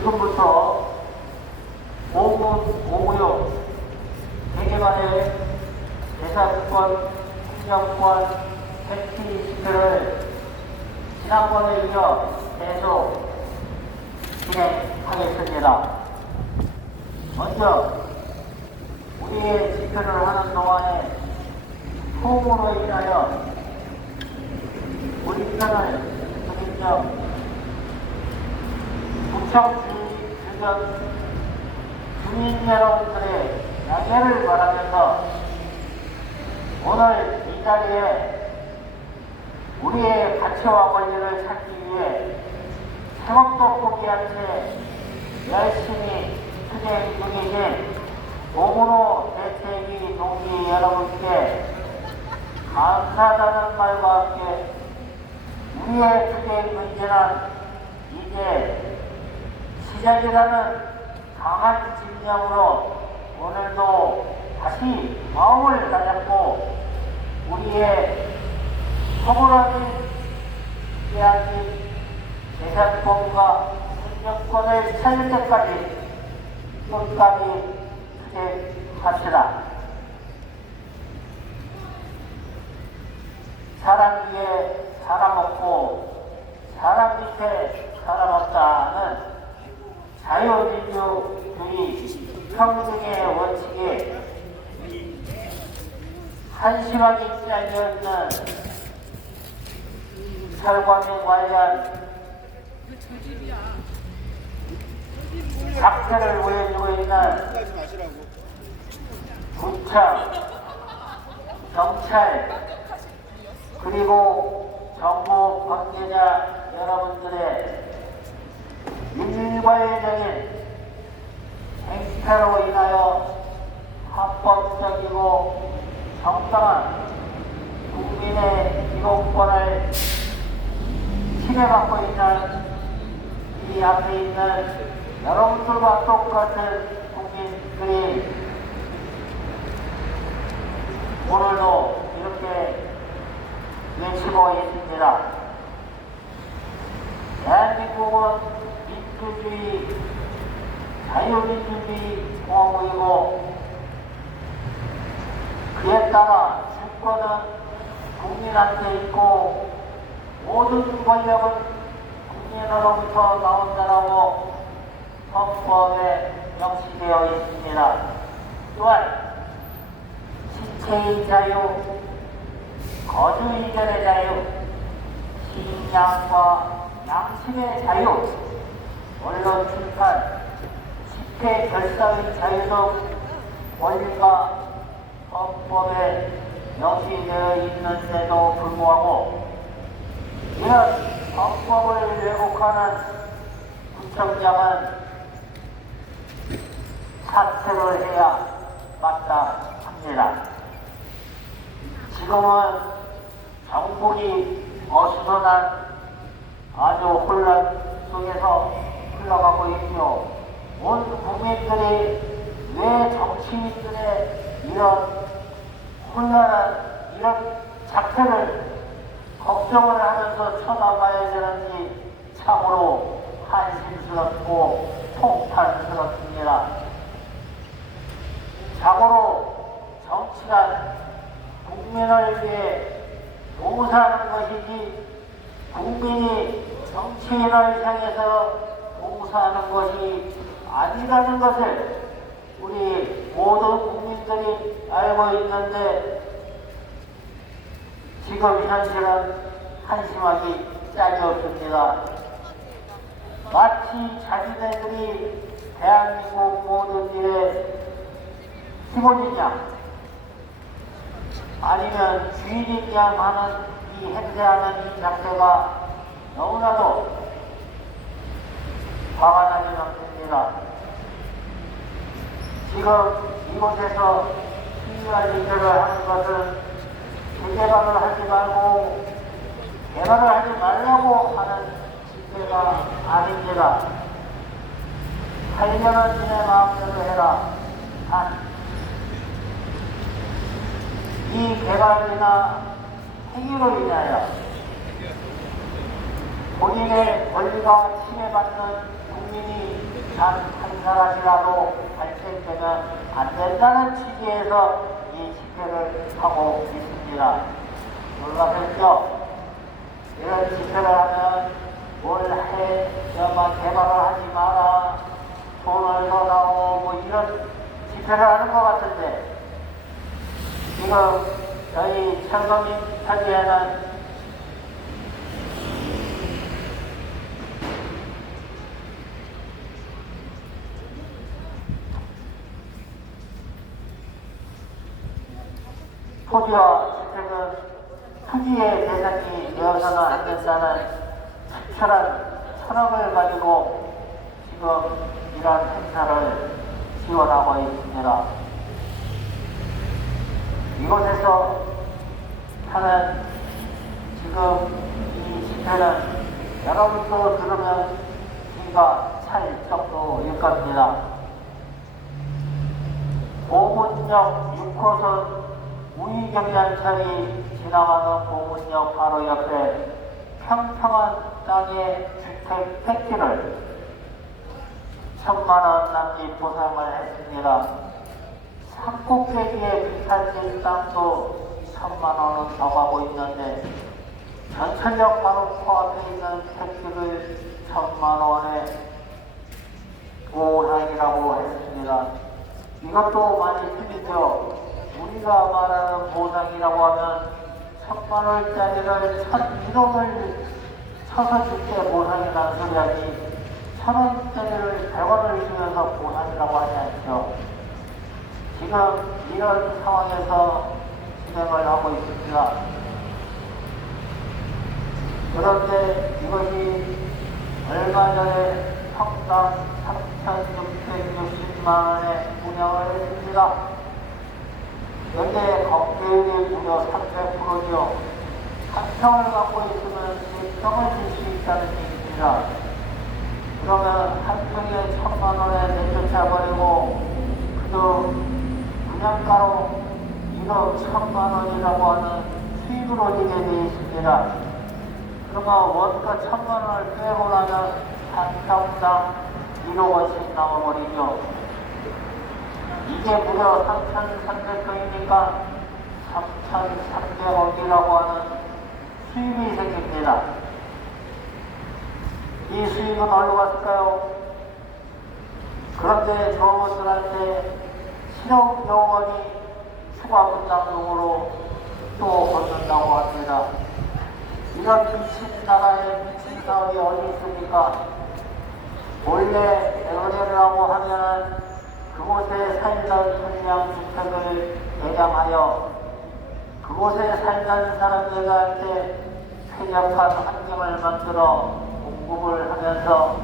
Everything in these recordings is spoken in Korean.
지금부터 5분 5구역 대개발의 대사권, 행정권, 택시 집회를 지난번에 이어 계속 진행하겠습니다. 먼저 우리의 집회를 하는 동안에 폭우로 인하여 우리 편을 주민정 부청 주변 주민 여러분들의 양해를 바라면서 오늘 이 자리에 우리의 가치와 권리를 찾기 위해 생업도 포기한 채 열심히 투쟁 중이신 오문호 대책위 동지 여러분께 감사하다는 말과 함께 우리의 투쟁 문제는 이제 시작이라는 강한 집념으로 오늘도 다시 마음을 다잡고 우리의 허물어진 대한민국 대사권과 행정권을 찾을 때까지 끝까지 투쟁합시다. 사람 위에 사람 없고 사람 밑에 사람 없다는 자유민주주의 평등의 원칙에 한심하게 짜여있는 설관에 관련 작태를 보여주고 있는 군청, 경찰, 그리고 정부 관계자 여러분들의 일괄적인 행태로 인하여 합법적이고 정당한 국민의 기본권을 침해받고 있는 이 앞에 있는 여러분들과 똑같은 국민들이 오늘도 이렇게 외치고 있습니다. 대한민국은 민주주의, 자유민주주의 공화국이고 그에 따라 주권은 국민한테 있고 모든 권력은 국민으로부터 나온다라고 헌법에 명시되어 있습니다. 또한 신체의 자유, 거주 이전의 자유, 신앙과 양심의 자유, 언론 출판, 집회 결사의 자유 등 권리가 헌법에 명시되어 있는데도 불구하고 이런 헌법을 왜곡하는 구청장은 사퇴를 해야 마땅합니다. 지금은 정복이 어수선한 아주 혼란 속에서 흘러가고 있죠. 온 국민들이 왜 정치인들의 이런 혼란한 이런 작태를 걱정을 하면서 쳐다봐야 되는지 참으로 한심스럽고 통탄스럽습니다. 자고로 정치가 국민을 위해 봉사하는 것이지 국민이 정치인을 향해서 봉사하는 것이 아니라는 것을 우리 모든 국민들이 알고 있는데 지금 현실은 한심하기 짝이 없습니다. 마치 자기네들이 대한민국 모든 일에 기본이냐 아니면 주인이냐 하는 이 행세하는 이 자체가 너무나도 화가 나지 않습니다. 지금 이곳에서 시위와 집회를 하는 것은 재개발을 하지 말고 개발을 하지 말라고 하는 집회가 아닙니다. 하려는 지네 마음대로 해라. 이 개발이나 행위로 인하여 본인의 권리가 침해받는 국민이 한 사람이라도 발생되면 안 된다는 취지에서 이 집회를 하고 있습니다. 놀라셨죠? 이런 집회를 하면 뭘 해, 개발을 하지 마라, 돈을 더 나오고 뭐 이런 집회를 하는 것 같은데, 지금 저희 철거민 편지에는 토지와 주택은 투기의 대상이 되어서는 안 된다는 특별한 철학을 가지고 지금 이러한 행사를 지원하고 있습니다. 이곳에서 하는 지금 이 집회는 여러분도 들으면 귀가 찰 정도일 겁니다. 보문역 6호선 우이경량철이 지나가는 보문역 바로 옆에 평평한 땅의 주택 택지를 1,000만원 남짓 보상을 했습니다. 산꼭대기에 비탈진 땅도 1,000만원은 더 가고 있는데 전철역 바로 코앞에 있는 택지를 1,000만원의 보상이라고 했습니다. 이것도 많이 틀리죠. 우리가 말하는 보상이라고 하면 1,000만원짜리를 1,001원을 쳐서 줄 때 보상이라는 소리 하지 1,000원짜리를 100원을 주면서 보상이라고 하지 않죠. 지금 이런 상황에서 진행을 하고 있습니다. 그런데 이것이 얼마 전에 평당 3,660만원에 분양을 했습니다. 연대 건폐율이 무려 300%죠. 한 평을 갖고 있으면 1평을 줄 수 있다는 얘기입니다. 그러면 한 평에 1,000만원에 내쫓아버리고 그도 분양가로 1억 1,000만원이라고 하는 수익을 얻게 되어 있습니다. 그러면 원가 1,000만원을 빼고 나면 한 평당 1억 원씩 나와버리죠. 이게 무려 3,300평이니까 3,300억이라고 하는 수입이 생깁니다. 이 수익은 어디로 갔을까요? 그런데 저분들한테 7억 여원이 추가 분담금으로 또 걷는다고 합니다. 이런 미친 나라에 미친 사업이 어디 있습니까? 원래 에어리라고 하면은 그곳에 살던 분양주택을 대장하여 그곳에 살던 사람들한테 쾌적한 환경을 만들어 공급을 하면서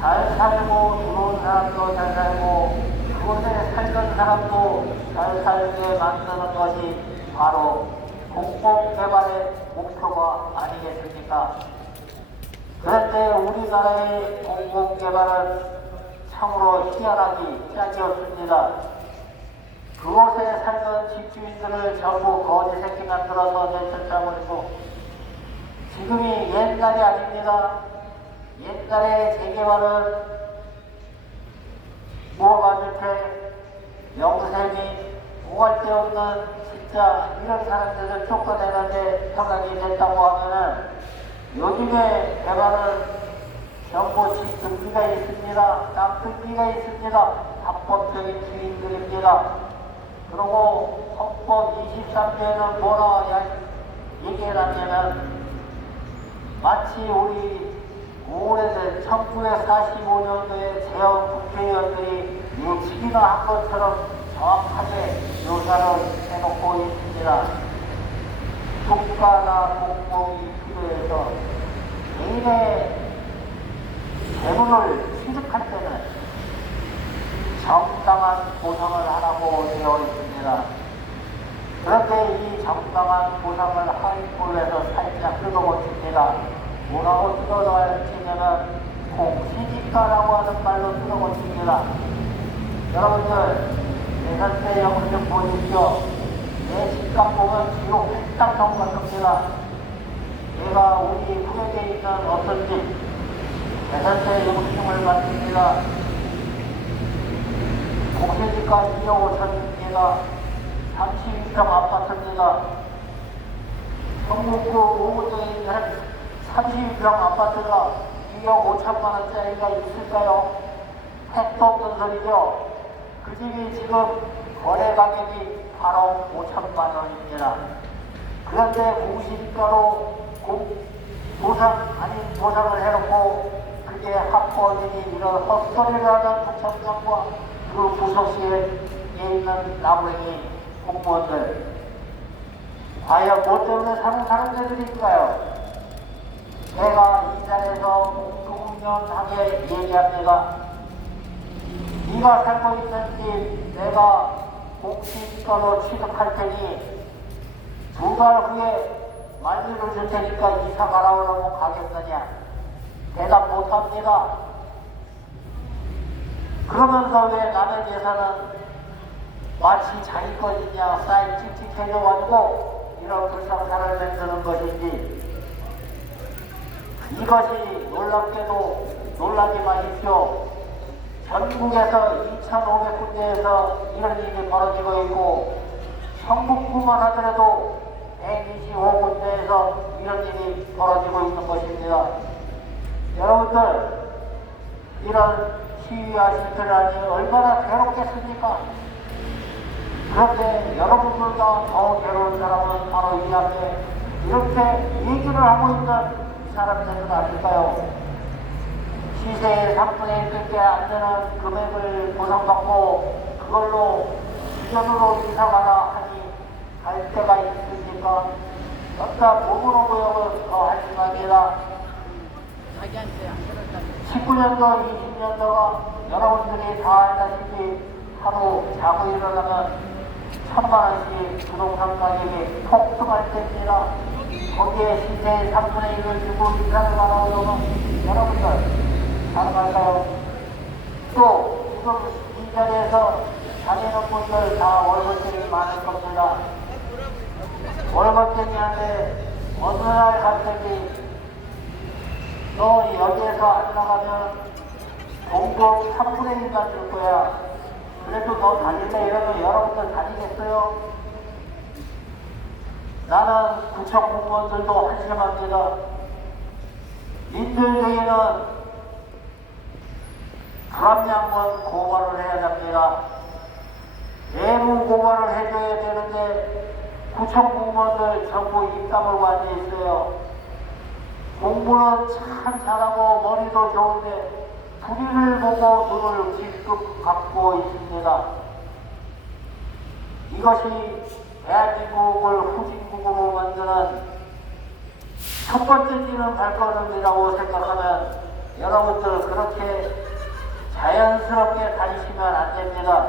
잘 살고 들어온 사람도 잘 살고 그곳에 살던 사람도 잘 살게 만드는 것이 바로 공공개발의 목표가 아니겠습니까? 그런데 우리나라의 공공개발은 참으로 희한하기 짝이었습니다. 그곳에 살던 집주인들을 전부 거지 새끼 만들어서 내쫓아버리고 지금이 옛날이 아닙니다. 옛날의 재개발은 무허가주택, 영세민, 오갈 데 없는 진짜 이런 사람들을 쫓아내는데 협약이 됐다고 하면은 요즘의 개발은 전부 집 등기가 있습니다. 땅 등기가 있습니다. 합법적인 주인들입니다. 그리고 헌법 23조에는 뭐라 얘기해놨냐면 마치 우리 오래된 1945년도에 재헌 국회의원들이 예측이나 한 것처럼 정확하게 묘사를 해놓고 있습니다. 국가나 공공이 필요해서 개인의 재물을 취득할 때는 정당한 보상을 하라고 되어 있습니다. 그런데 이 정당한 보상을 하위권에서 살짝 뜯어고칩니다. 뭐라고 뜯어고치냐면 공시지가라고 하는 말로 뜯어고칩니다. 여러분들 예산세 영을 좀 보십시오. 내 집값 보면 지옥 획당 같습니다. 내가 우리 후역에 있는 어떤 집 예산세 영수증을 받습니다. 목표지가 2억 5천입니다. 32평 아파트입니다. 경북구 오구동에 있는 32평 아파트가 2억 5천만 원짜리가 있을까요? 택도 없는 소리죠. 그 집이 지금 거래 가격이 8억 5천만 원입니다. 그런데 공시지가로 보상 아닌 보상을 해놓고 그게 합법인이 이런 헛소리를 하는 구청장과 그 부서시에 있는 나무랭이 공무원들, 과연 뭐 때문에 사는 사람들일까요? 내가 이 자리에서 공공연하게 얘기합니다. 네가 살고 있는 집 내가 공시지가로 취득할 테니 2달 후에 만류를 줄 테니까 이사 가라고 가겠느냐? 대답 못합니다. 그러면서 왜 남의 재산은 마치 자기 것이냐 쌓이 찝찝해져가지고 이런 불상사를 만드는 것인지, 이것이 놀랍게도 놀라지 마십시오. 전국에서 2,500군데에서 이런 일이 벌어지고 있고 성북구만 하더라도 125군데에서 이런 일이 벌어지고 있는 것입니다. 여러분들, 이런 시위하실 때라니 얼마나 괴롭겠습니까? 그런데 여러분들보다 더 괴로운 사람은 바로 이 앞에 이렇게 얘기를 하고 있는 이 사람들은 아닐까요? 시세의 3분의 1밖에 안 되는 금액을 보상받고 그걸로 주변으로 이사가라 하니 갈 때가 있습니까? 어떤 몸으로 구역을 더 하신 겁니다. 19년도, 20년도가 여러분들이 다 알다시피 하루 자고 일어나면 1,000만 원씩 부동산 가격이 폭등할 때입니다. 거기에 시세의 3분의 1을 주고 이사를 가라고 그러면 여러분들 가능할까요? 또 지금 이 자리에서 다니는 분들 다 월급쟁이 많을 겁니다. 월급쟁이한테 어느 날 갑자기 너 여기에서 안 나가면 공급 3분의 1만 줄 거야. 그래도 너 다닐래? 이러면 여러분들 다니겠어요? 나는 구청 공무원들도 한심합니다. 민들에게는 불합리한 고발을 해야 합니다. 내부 고발을 해줘야 되는데 구청 공무원들 전부 입 다물고 앉아있어요. 공부는 참 잘하고 머리도 좋은데 불의를 보고 눈을 질끈 감고 있습니다. 이것이 대한민국을 후진국으로 만드는 첫 번째 뛰는 발걸음이라고 생각하면 여러분들 그렇게 자연스럽게 다니시면 안 됩니다.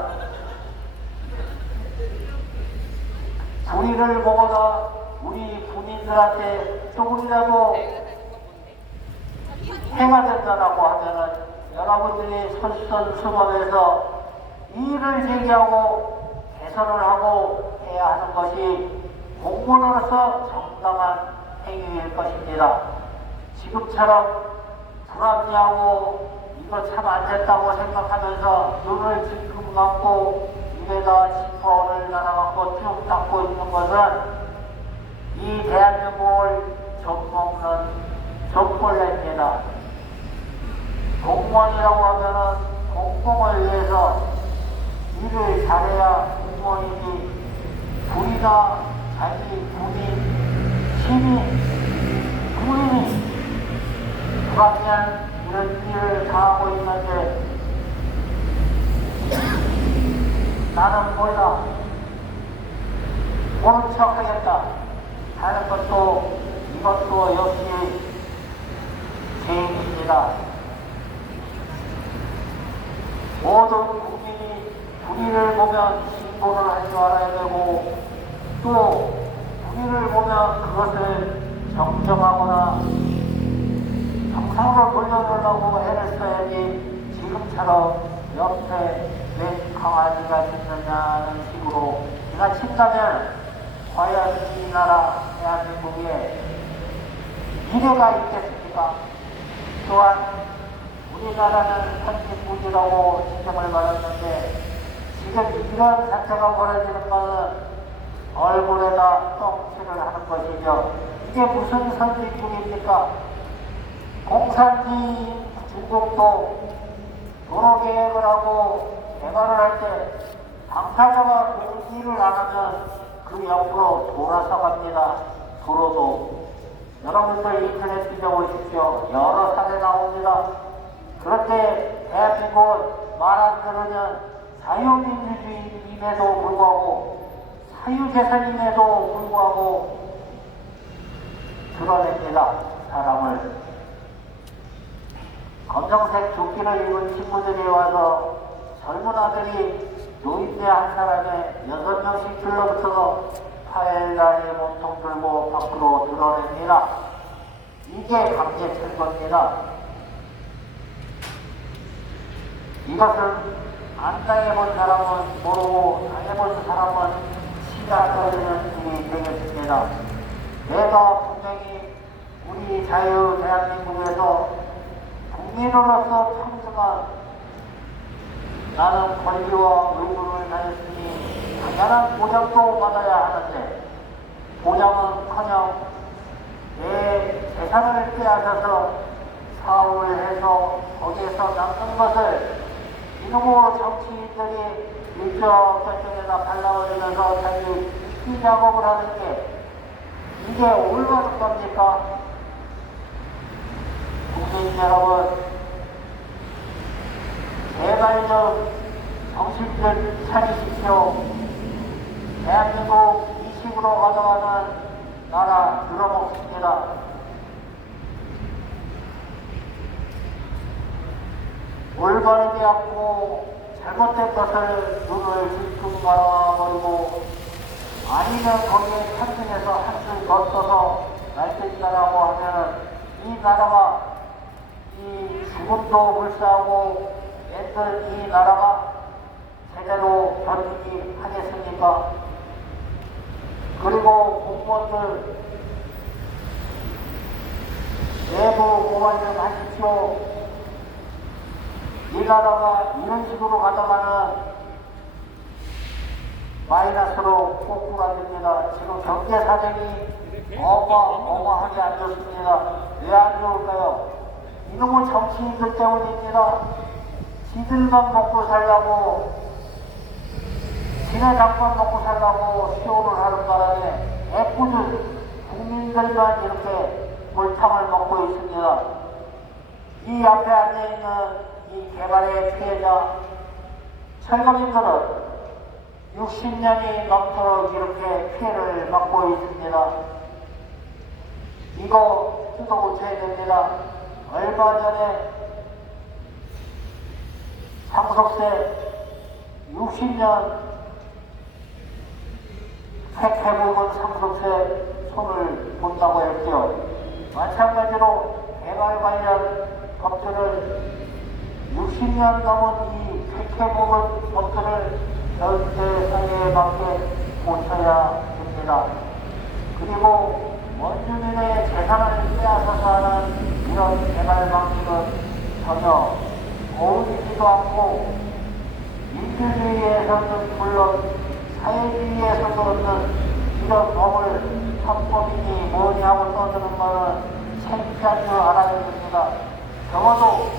불의를 보거나 우리 국민들한테 조금이라도 해가 된다라고 하면은 여러분들이 솔선수범해서 이의를 제기하고 개선을 하고 해야 하는 것이 공무원으로서 정당한 행위일 것입니다. 지금처럼 불합리하고 이거 참 안 됐다고 생각하면서 눈을 질끈 감고 입에다 지퍼를 달아갖고 쭉 닦고 있는 것은 이 대한민국을 젖먹는 젖벌레입니다. 공무원이라고 하면은 공공을 위해서 일을 잘해야 공무원이지, 불이나 자기 군인, 시민, 국민이 불합리한 이런 일을 당하고 있는데 나는 몰라, 모른 척 하겠다 하는 것도 이것도 역시 죄입니다. 모든 국민이 불의를 보면 신고를 할 줄 알아야 되고, 또 불의를 보면 그것을 정정하거나 정상으로 돌려놓으려고 애를 써야지, 지금처럼 옆에 왜 강아지가 짖느냐는 식으로 지나친다면 과연 이 나라 대한민국에 미래가 있겠습니까? 또한 우리나라는 선진국이라고 지정을 받았는데 지금 이런 사태가 벌어지는 것은 얼굴에다 똥칠을 하는 것이죠. 이게 무슨 선진국입니까? 공산주의 중국도 도로 계획을 하고 개발을 할 때 당사자가 동의를 안 하면 그 옆으로 돌아서 갑니다. 도로도. 여러분들 인터넷 뒤져보십시오. 여러 사례 나옵니다. 그런데 대한민국은 말 안 들으면 자유민주주의임에도 불구하고 사유재산임에도 불구하고 드러냅니다. 사람을. 검정색 조끼를 입은 친구들이 와서 젊은 아들이 노인네 한 사람의 6명씩 둘러붙어서 파엘라의 몸통 들고 밖으로 드러냅니다. 이게 강제 철거입니다. 이것을 안 당해본 사람은 모르고 당해본 사람은 치가 떨리는 일이 되겠습니다. 내가 분명히 우리 자유 대한민국에서 국민으로서 평등한 나는 권리와 의무를 다했으니 당연한 보장도 받아야 하는데 보장은커녕 내 재산을 빼앗아서 사업을 해서 거기에서 남는 것을 이놈의 정치인들이 일정 결정에다 발라버리면서 자기 이 작업을 하는 게 이게 올바른 겁니까? 국민 여러분, 제발 좀 정신 좀 차리십시오. 대한민국 이 식으로 가져가는 나라 들어먹습니다. 올바르게 않고 잘못된 것을 눈을 질끈 말아버리고 아니면 거기에 찬성해서 한술 더 써서 날뛴다라고 하면 이 나라가 이 죽음도 불사하고 애들 이 나라가 제대로 버티기 하겠습니까? 그리고 공무원들 내부 고발 좀 하십시오. 이 나라가 이런 식으로 가다가는 마이너스로 꼬꾸라집니다. 지금 경제 사정이 어마어마하게 안 좋습니다. 왜 안 좋을까요? 이놈의 정치인들 때문입니다. 지들만 먹고 살라고, 지네 장만 먹고 살라고 쇼를 하는 바람에 애꿎은 국민들만 이렇게 골탕을 먹고 있습니다. 이 앞에 앉아있는 이 개발의 피해자 철거민들은 60년이 넘도록 이렇게 피해를 받고 있습니다. 이거 뜯어 고쳐야 됩니다. 얼마 전에 상속세 60년 획해먹은 상속세 손을 본다고 했죠. 마찬가지로 개발 관련 법들을 60년 넘은 이 획해먹은 법들을 현대사회에 맞게 고쳐야 됩니다. 그리고 원주민의 재산을 빼앗아서 하는 이런 개발 방식은 전혀 어울리지도 않고 민주주의에서는 물론 사회주의에서도 없는 이런 법을 헌법이니 뭐니 하고 떠드는 것은 창피한 줄 알아야 됩니다. 적어도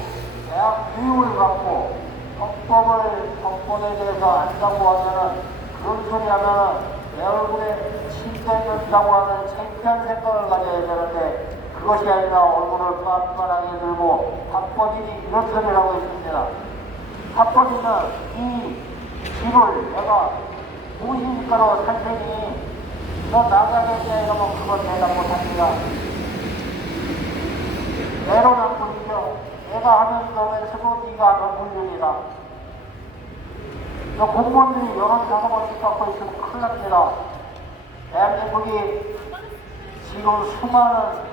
대학 교육을 받고 헌법에 대해서 안다고 하면은 그런 소리 하면은 내 얼굴에 침 뱉는다고 하는 창피한 생각을 가져야 되는데 그것이 아니라 얼굴을 빤빤하게 들고 합법인이 이런 소리를 하고 있습니다. 합법인은 이 집을 내가 무엇이니까로 살 테니 너 나가겠냐 이러면 그건 대답 못합니다. 내로남불이죠. 내가 하는 거면서도 네가 하는 불륜이다. 너 공무원들이 이런 작업을 갖고 있으면 큰일 납니다. 대한민국이 지금 수많은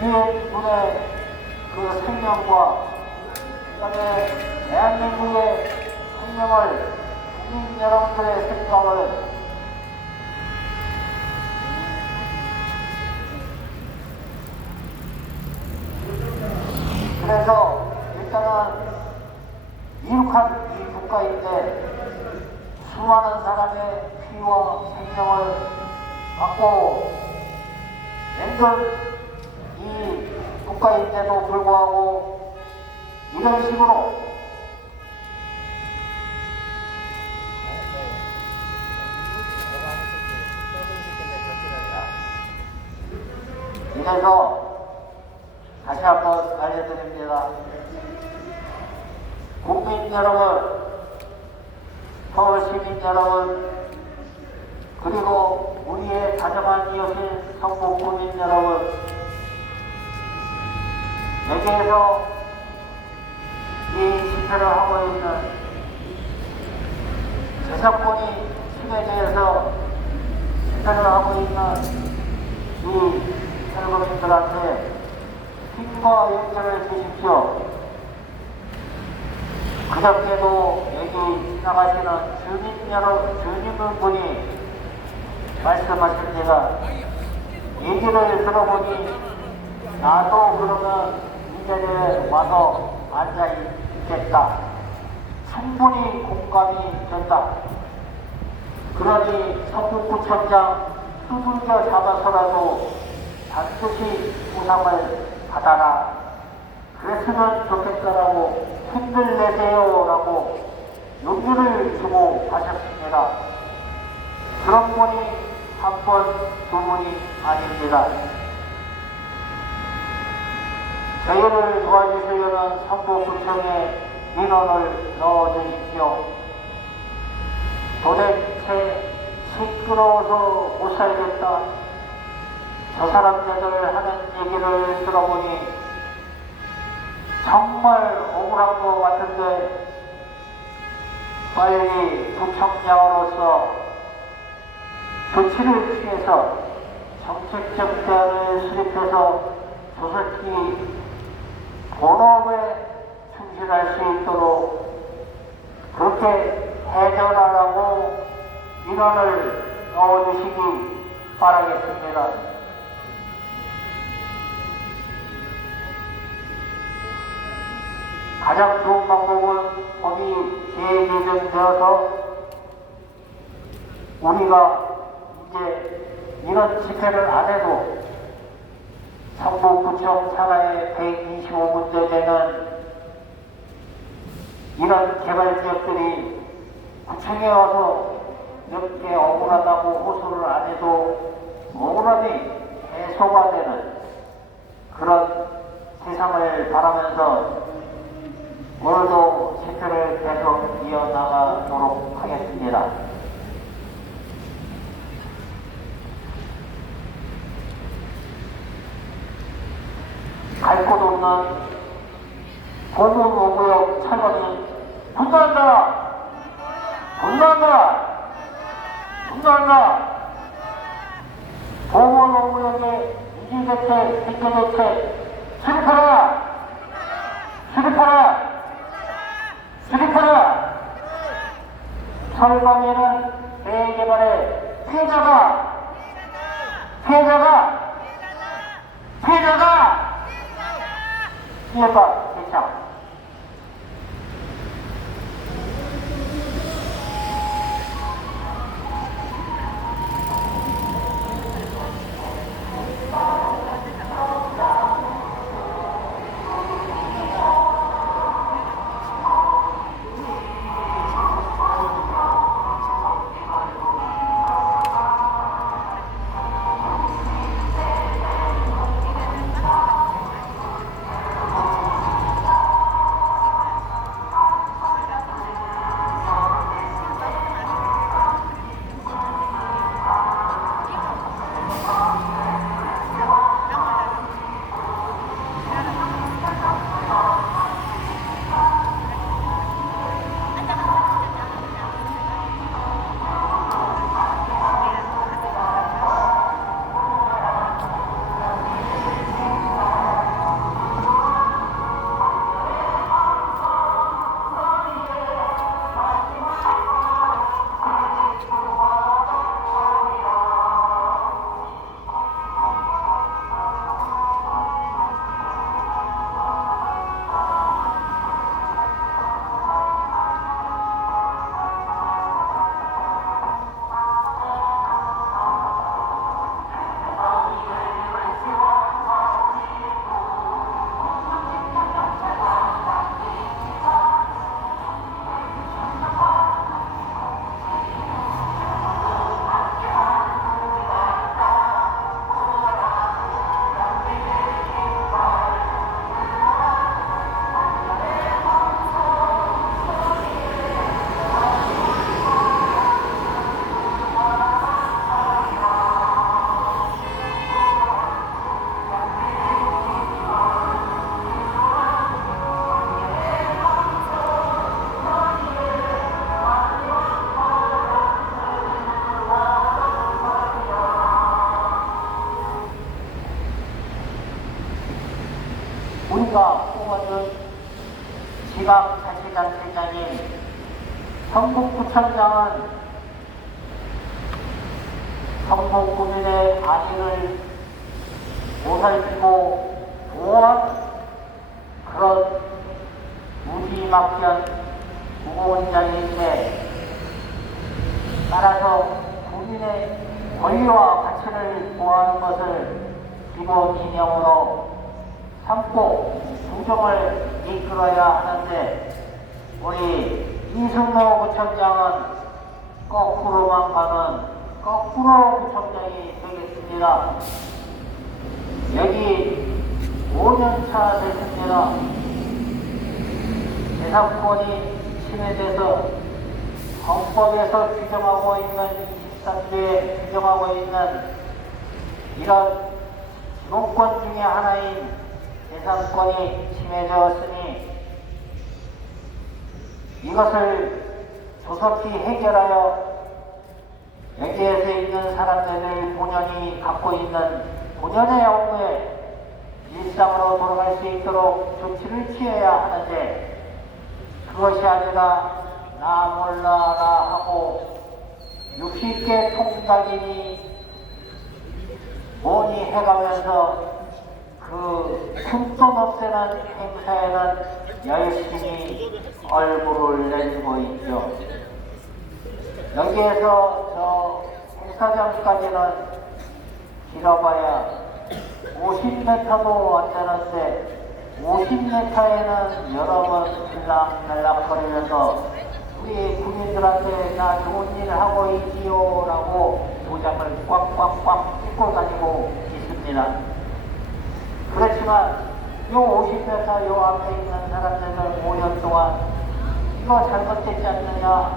유엔군의 그 생명과 그다음에 대한민국의 생명을 국민 여러분들의 생각을 그래서 일단은 이룩한 이 국가인데 수많은 사람의 피와 생명을 받고 맹글 이 국가인데도 불구하고 이런 식으로 이래서 다시 한번 알려드립니다. 국민 여러분, 서울 시민 여러분, 그리고 우리의 다정한 이웃인 성북 국민 여러분, 여기에서 이 집회를 하고 있는 재산권이 침해돼서 집회를 하고 있는 이 탈북민들한테 힘과 용기를 주십시오. 그저께도 여기 지나가시는 주민분이 말씀하십니다. 얘기를 들어보니 나도 그러면 이 자리에 와서 앉아 있겠다. 충분히 공감이 된다. 그러니 성북구청장 두들겨 잡아서라도 반드시 보상을 받아라. 그랬으면 좋겠다라고 힘을 내세요라고 용기를 주고 가셨습니다. 그런 분이 한 번, 두 분이 아닙니다. 저희를 도와주시려는 성북구청에 민원을 넣어주십시오. 도대체 시끄러워서 못 살겠다. 저 사람들 하는 얘기를 들어보니 정말 억울한 것 같은데 빨리 구청장으로서 조치를 취해서 정책적 대안을 수립해서 조속히 본업에 충실할 수 있도록 그렇게 해결하라고 민원을 넣어주시기 바라겠습니다. 가장 좋은 방법은 법이 재개정되어서 우리가 이제 이런 집회를 안 해도 성북구청 산하의 125군데 되는 이런 개발지역들이 구청에 와서 이렇게 억울하다고 호소를 안 해도 억울함이 해소가 되는 그런 세상을 바라면서 오늘도 집회를 계속 이어나가도록 하겠습니다. 갈 곳 없는 고문오구역 차관이 분노한다! 분노한다! 분노한다! 고문오구역의 이주대책, 택배대책 수립하라! 수립하라! 수립하라! 설방에는 대개발의 피해자가 피해가 대상. 우리가 뽑아준 지방자치단체장인 성북구청장은 성북구민의 안위를 보살피고 보호하는 그런 무지막지한 무거운 자리인데, 따라서 국민의 권리와 가치를 보호하는 것을 기본 이념으로 삼고 구정을 이끌어야 하는데, 우리 이승로 구청장은 거꾸로만 가는 거꾸로 구청장이 되겠습니다. 여기 5년차 됐습니다. 재산권이 침해돼서 헌법에서 규정하고 있는 23조에 규정하고 있는 이런 기본권 중에 하나인 재산권이 침해되었으니 이것을 조속히 해결하여 여기에서 있는 사람들의 본연이 갖고 있는 본연의 업무에 일상으로 돌아갈 수 있도록 조치를 취해야 하는데, 그것이 아니라 나 몰라라 하고 60개 통닭이니 뭐니 해가면서 그 숨돈 없애는 행사에는 열심히 얼굴을 내주고 있죠. 여기에서 저 행사장까지는 길어봐야 50m도 안 되는데 50m에는 여러 번 들락날락거리면서 우리 국민들한테 나 좋은 일을 하고 있지요 라고 도장을 꽉꽉꽉 찍고 다니고 있습니다. 그렇지만 요 50m 요 앞에 있는 사람들은 5년 동안 이거 잘못되지 않느냐,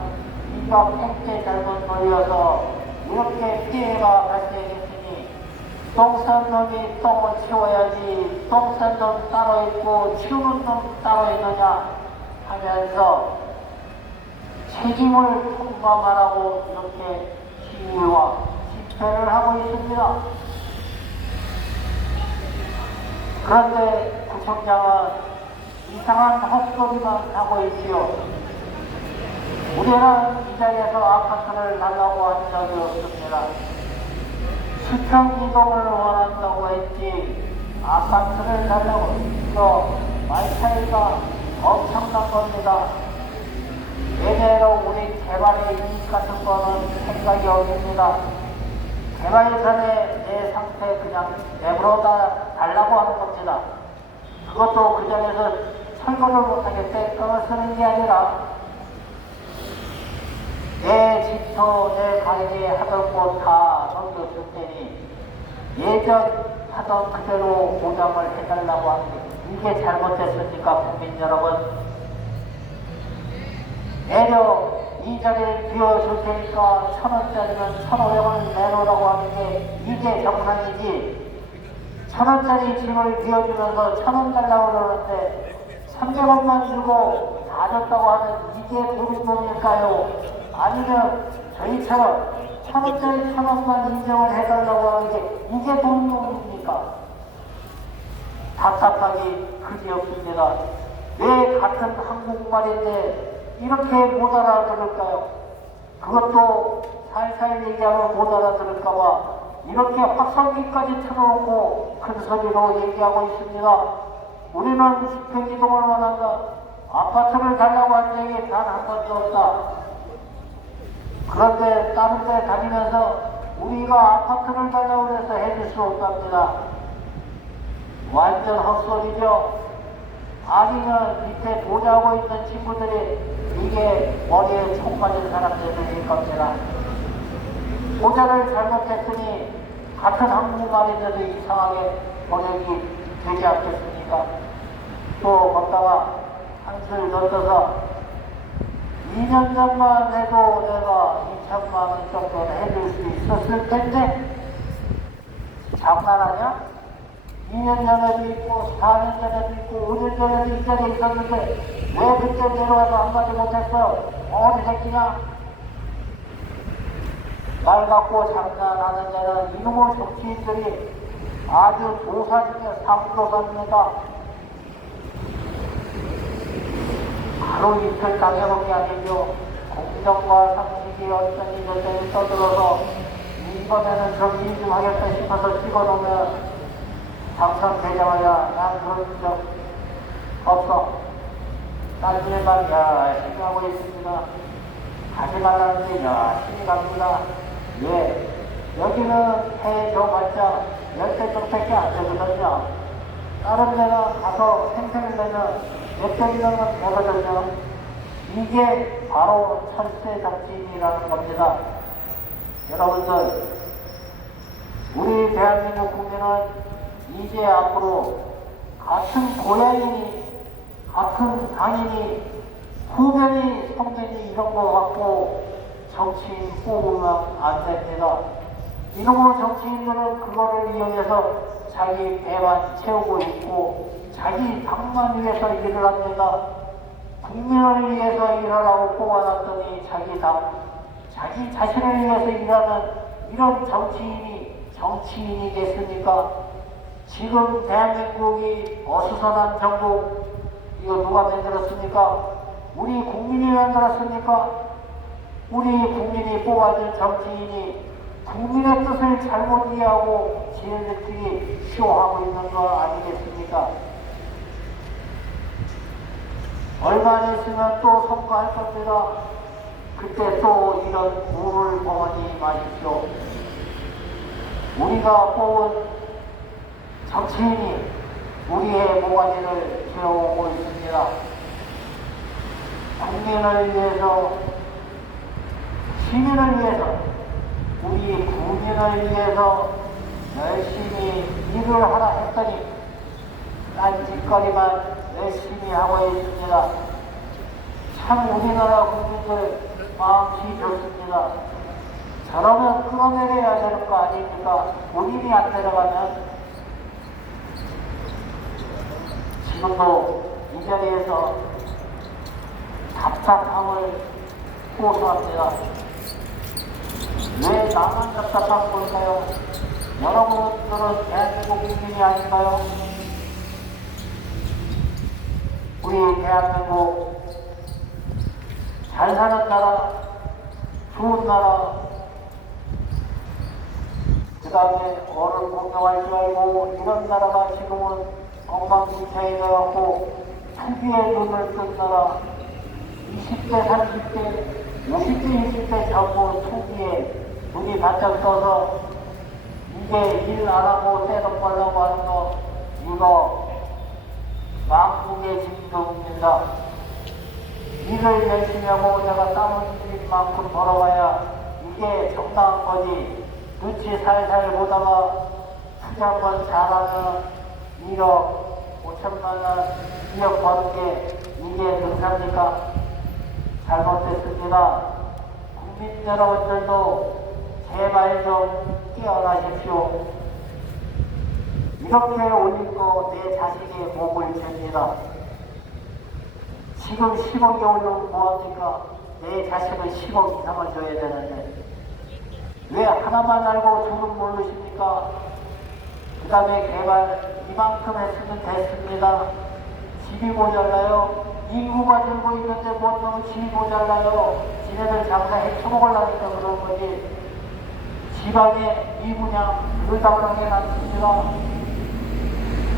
이거 팽개 잘못 놀려서 이렇게 피해가 발생했으니 똥 싼 놈이 똥을 치워야지 똥 싼 놈 따로 있고 치우는 놈 따로 있느냐 하면서 책임을 통감하라고 이렇게 시위와 집회를 하고 있습니다. 그런데 구청장은 이상한 헛소리만 하고 있지요. 우리는 이 자리에서 아파트를 달라고 한 적이 없습니다. 수평 이동을 원한다고 했지 아파트를 달라고. 이거 말 차이가 엄청난 겁니다. 예외로 우리 개발의 이익 같은 거는 생각이 없습니다. 개발전에 내 상태 그냥 내버려 달라고 하는 겁니다. 그것도 그 자리에서 철거를 못하게 떼끔을 쓰는 게 아니라 내 집터, 내 가게 하던 곳 다 넘겨줄 테니 예전 하던 그대로 보장을 해달라고 하는 게 이게 잘못됐습니까, 국민 여러분? 내려 이 자리를 비워줄 테니까 1,000원짜리면 1,500원을 내놓으라고 하는 게 이게 정상이지. 1,000원짜리 집을 비워주면서 1,000원 달라고 그러는데 300원만 주고 다 줬다고 하는 이게 도둑놈일까요? 아니면 저희처럼 1,000원짜리 1,000원만 인정을 해달라고 하는 게 이게 도둑놈입니까? 답답하기 그지없습니다. 왜 같은 한국말인데 이렇게 못 알아들을까요? 그것도 살살 얘기하면 못 알아들을까봐 이렇게 확성기까지 틀어놓고 큰 소리로 얘기하고 있습니다. 우리는 집행이동을 원한다. 아파트를 달라고 한 적이 단 한 번도 없다. 그런데 다른 데 다니면서 우리가 아파트를 달라고 해서 해줄 수 없답니다. 완전 헛소리죠. 아니면 밑에 보자고 있는 친구들이 이게 머리에 총 맞은 사람들일 겁니다. 보자를 잘못했으니 같은 한국말인데도 이상하게 번역이 되지 않겠습니까? 또 걷다가 한술 던져서 2년 전만 해도 내가 2천만 원 정도는 해줄 수 있었을 텐데 장난하냐? 2년 전에도 있고 4년 전에도 있고 5년 전에도 이 자리에 있었는데 왜 그때 내려와서 한마디 못했어? 어디 새끼냐? 말 갖고 장난하는 데는 이놈의 정치인들이 아주 도사 중에 상도사입니다. 하루 이틀 당해본 게 아니죠. 공정과 상식이 어쩐지 저쩐지 떠들어서 이번에는 정리 좀 하겠다 싶어서 찍어놓으면 당선되자마자 난 그런 적 없어. 딴일만 열심히 하고 있습니다. 가지 말라는데 열심히 갑니다. 예, 여기는 해줘봤자 10대 밖에 안 되거든요. 다른 데는 가서 생생을 내면 몇백이 넘는 되거든요. 이게 바로 철새 정치인이라는 겁니다. 여러분들, 우리 대한민국 국민은 이제 앞으로 같은 고향이니 같은 당이니 후배니 성년이 이런 거 갖고 정치인 뽑으면 안 됩니다. 이놈의 정치인들은 그거를 이용해서 자기 배만 채우고 있고 자기 당만 위해서 일을 합니다. 국민을 위해서 일하라고 뽑아놨더니 자기 당, 자기 자신을 위해서 일하는 이런 정치인이 정치인이겠습니까? 지금 대한민국이 어수선한 정부, 이거 누가 만들었습니까? 우리 국민이 만들었습니까? 우리 국민이 뽑아준 정치인이 국민의 뜻을 잘못 이해하고 지네들끼리 쇼하고 있는 거 아니겠습니까? 얼마 안 있으면 또 선거할 겁니다. 그때 또 이런 물을 버니 마십시오. 우리가 뽑은 정치인이 우리의 모가지를 채워오고 있습니다. 국민을 위해서, 시민을 위해서, 우리 국민을 위해서 열심히 일을 하라 했더니 딴짓거리만 열심히 하고 있습니다. 참 우리나라 국민들 마음이 좋습니다. 저러면 끌어내려야 되는 거 아닙니까? 본인이 안 내려가면. 지금도 이 자리에서 답답함을 호소합니다. 왜 나만 답답한 걸까요? 여러분들은 대한민국 국민이 아닌가요? 우리 대한민국 잘 사는 나라, 좋은 나라, 그 다음에 어를 공경할 줄 알고 이런 나라가 지금은 엉망진창이 되어갖고 투기에 눈을 뜬 나라, 20대, 30대, 50대, 60대 전부 투기에 눈이 바짝 떠서 이게 일 안 하고 떼돈 벌려고 하는 거, 이거 망국의 징조입니다. 일을 열심히 하고 내가 땀 흘린 만큼 벌어가야 이게 정당한 거지. 눈치 살살 보다가 투자 한번 잘하면 1억 5천만 원, 2억 버는 게 이게 능사입니까? 잘못됐습니다. 국민 여러분들도 제발 좀 깨어나십시오. 이렇게 올린 거 내 자식의 목을 잽니다. 지금 10억이 올리면 뭐합니까? 내 자식은 10억 이상을 줘야 되는데 왜 하나만 알고 둘은 모르십니까? 그 다음에 개발 이만큼 했으면 됐습니다. 집이 모자라요. 인구가 늘고 있는데 뭐 집이 모자라요. 지네들 장사해 처먹으려니까 그런 거지. 지방에 미분양 불당하게 놨습니다.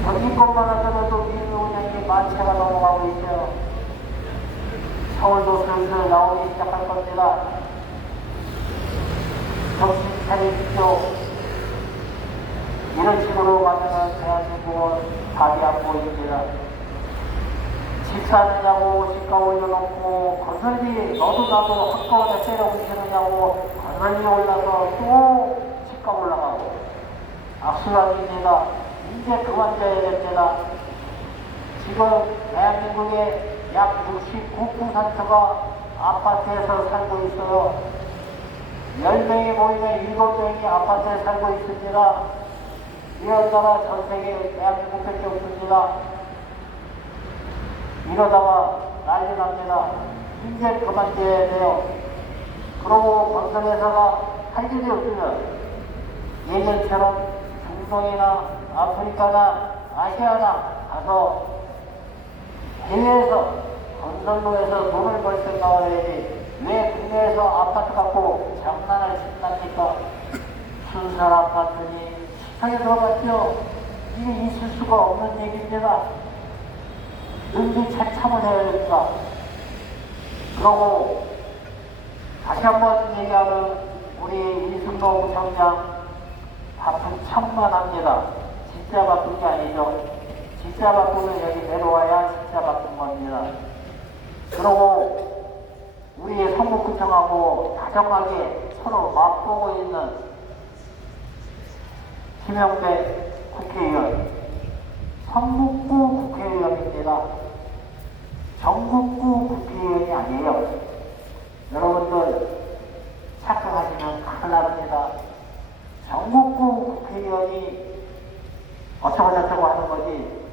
전국권만 하더라도 미분양이 만채가 넘어가고 있어요. 서울도 슬슬 나오기 시작할 겁니다. 정신 차리십시오. 이런 식으로 가면은 대한민국은 답이 안 보입니다. 집 사느냐고 집값 올려놓고 건설비 너도 나도 한꺼번에 때려 붙이느냐고 건설비 올라서 또 집값 올라가고 악순환입니다. 이제 그만둬야 됩니다. 지금 대한민국의 약 69%가 아파트에서 살고 있어요. 10명이 모이면 7명이 아파트에 살고 있습니다. 이런 나라 전 세계 대한민국밖에 없습니다. 이러다가 난리 납니다. 이제 그만둬야 돼요. 그러고 건설회사가 할 일이 없으면 예전처럼 중동이나 아프리카나 아시아나 가서 해외에서 건설로에서 돈을 벌 생각을 해야지 왜 국내에서 아파트 갖고 장난을 친답니까? 순살 아파트니 식탁에 들어갔죠. 이게 있을 수가 없는 얘기입니다. 능히 차참을 해야 됩니다. 그러고 다시 한번 얘기하는 우리 이승로 부총장 바쁜 척만 합니다. 진짜 바쁜 게 아니죠. 진짜 바쁘면 여기 내려와야 진짜 바쁜 겁니다. 그러고 우리 성북구청하고 다정하게 서로 맞보고 있는 김영배 국회의원, 성북구 국회의원입니다. 전국구 국회의원이 아니에요. 여러분들 착각하시면 큰일 납니다. 전국구 국회의원이 어쩌고저쩌고 하는 거지,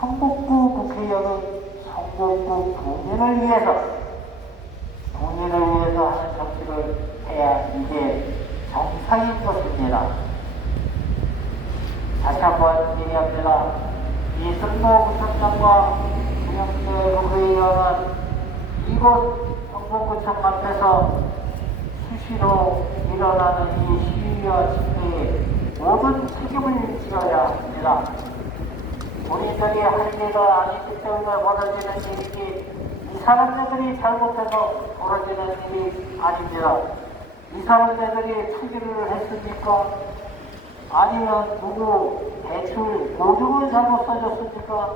성북구 국회의원은 성북구 국민을 위해서 하는 정치를 해야 이게 정상인 것입니다. 다시 한번 얘기합니다. 이승로 부총장과 김영배 국회의원은 이곳 성북구청 앞에서 수시로 일어나는 이 시위와 집회에 모든 책임을 지어야 합니다. 본인들이 할 일가 아니기 때문에 벌어지는 일이지 이 사람들이 잘못해서 벌어지는 일이 아닙니다. 이 사람들이 투기를 했습니까? 아니면 누구 대출 보증을 잘못 써줬습니까?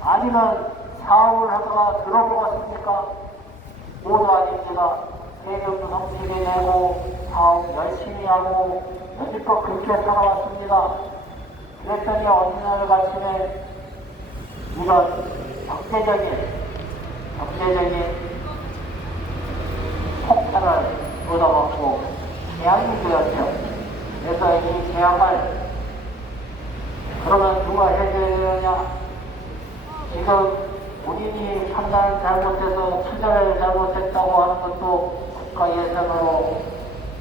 아니면 사업을 하다가 들어보았습니까? 모두 아닙니다. 세금도 성실히 내고 사업 열심히 하고 여지껏 그렇게 살아왔습니다. 그랬더니 어느 날 아침에 이런 경제적인 폭탄을 얻어먹고 재앙이 되었죠. 그래서 이 재앙을 그러면 누가 해줘야 되느냐? 지금 본인이 판단을 잘못해서 투자를 잘못했다고 하는 것도 국가 예산으로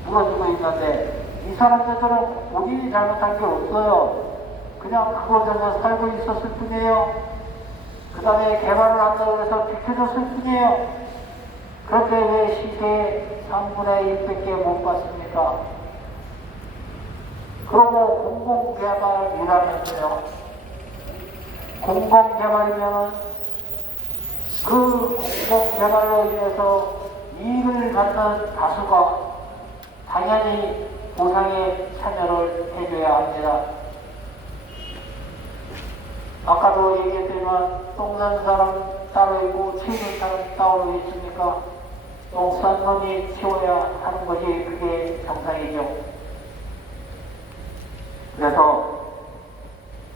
물어주고 있는데 이 사람들은 본인이 잘못한 게 없어요. 그냥 그곳에서 살고 있었을 뿐이에요. 그 다음에 개발을 한다고 해서 비켜줬을 뿐이에요. 그런데 왜 시세의 3분의 1밖에 못 받습니까? 그러고 공공개발이라면서요. 공공개발이면은 그 공공개발로 인해서 이익을 받는 다수가 당연히 보상에 참여를 해줘야 합니다. 아까도 얘기했지만 똥 싼 사람 따로 있고 치우는 사람 따로 있으니까 똥 싼 놈이 치워야 하는 것이 그게 정상이죠. 그래서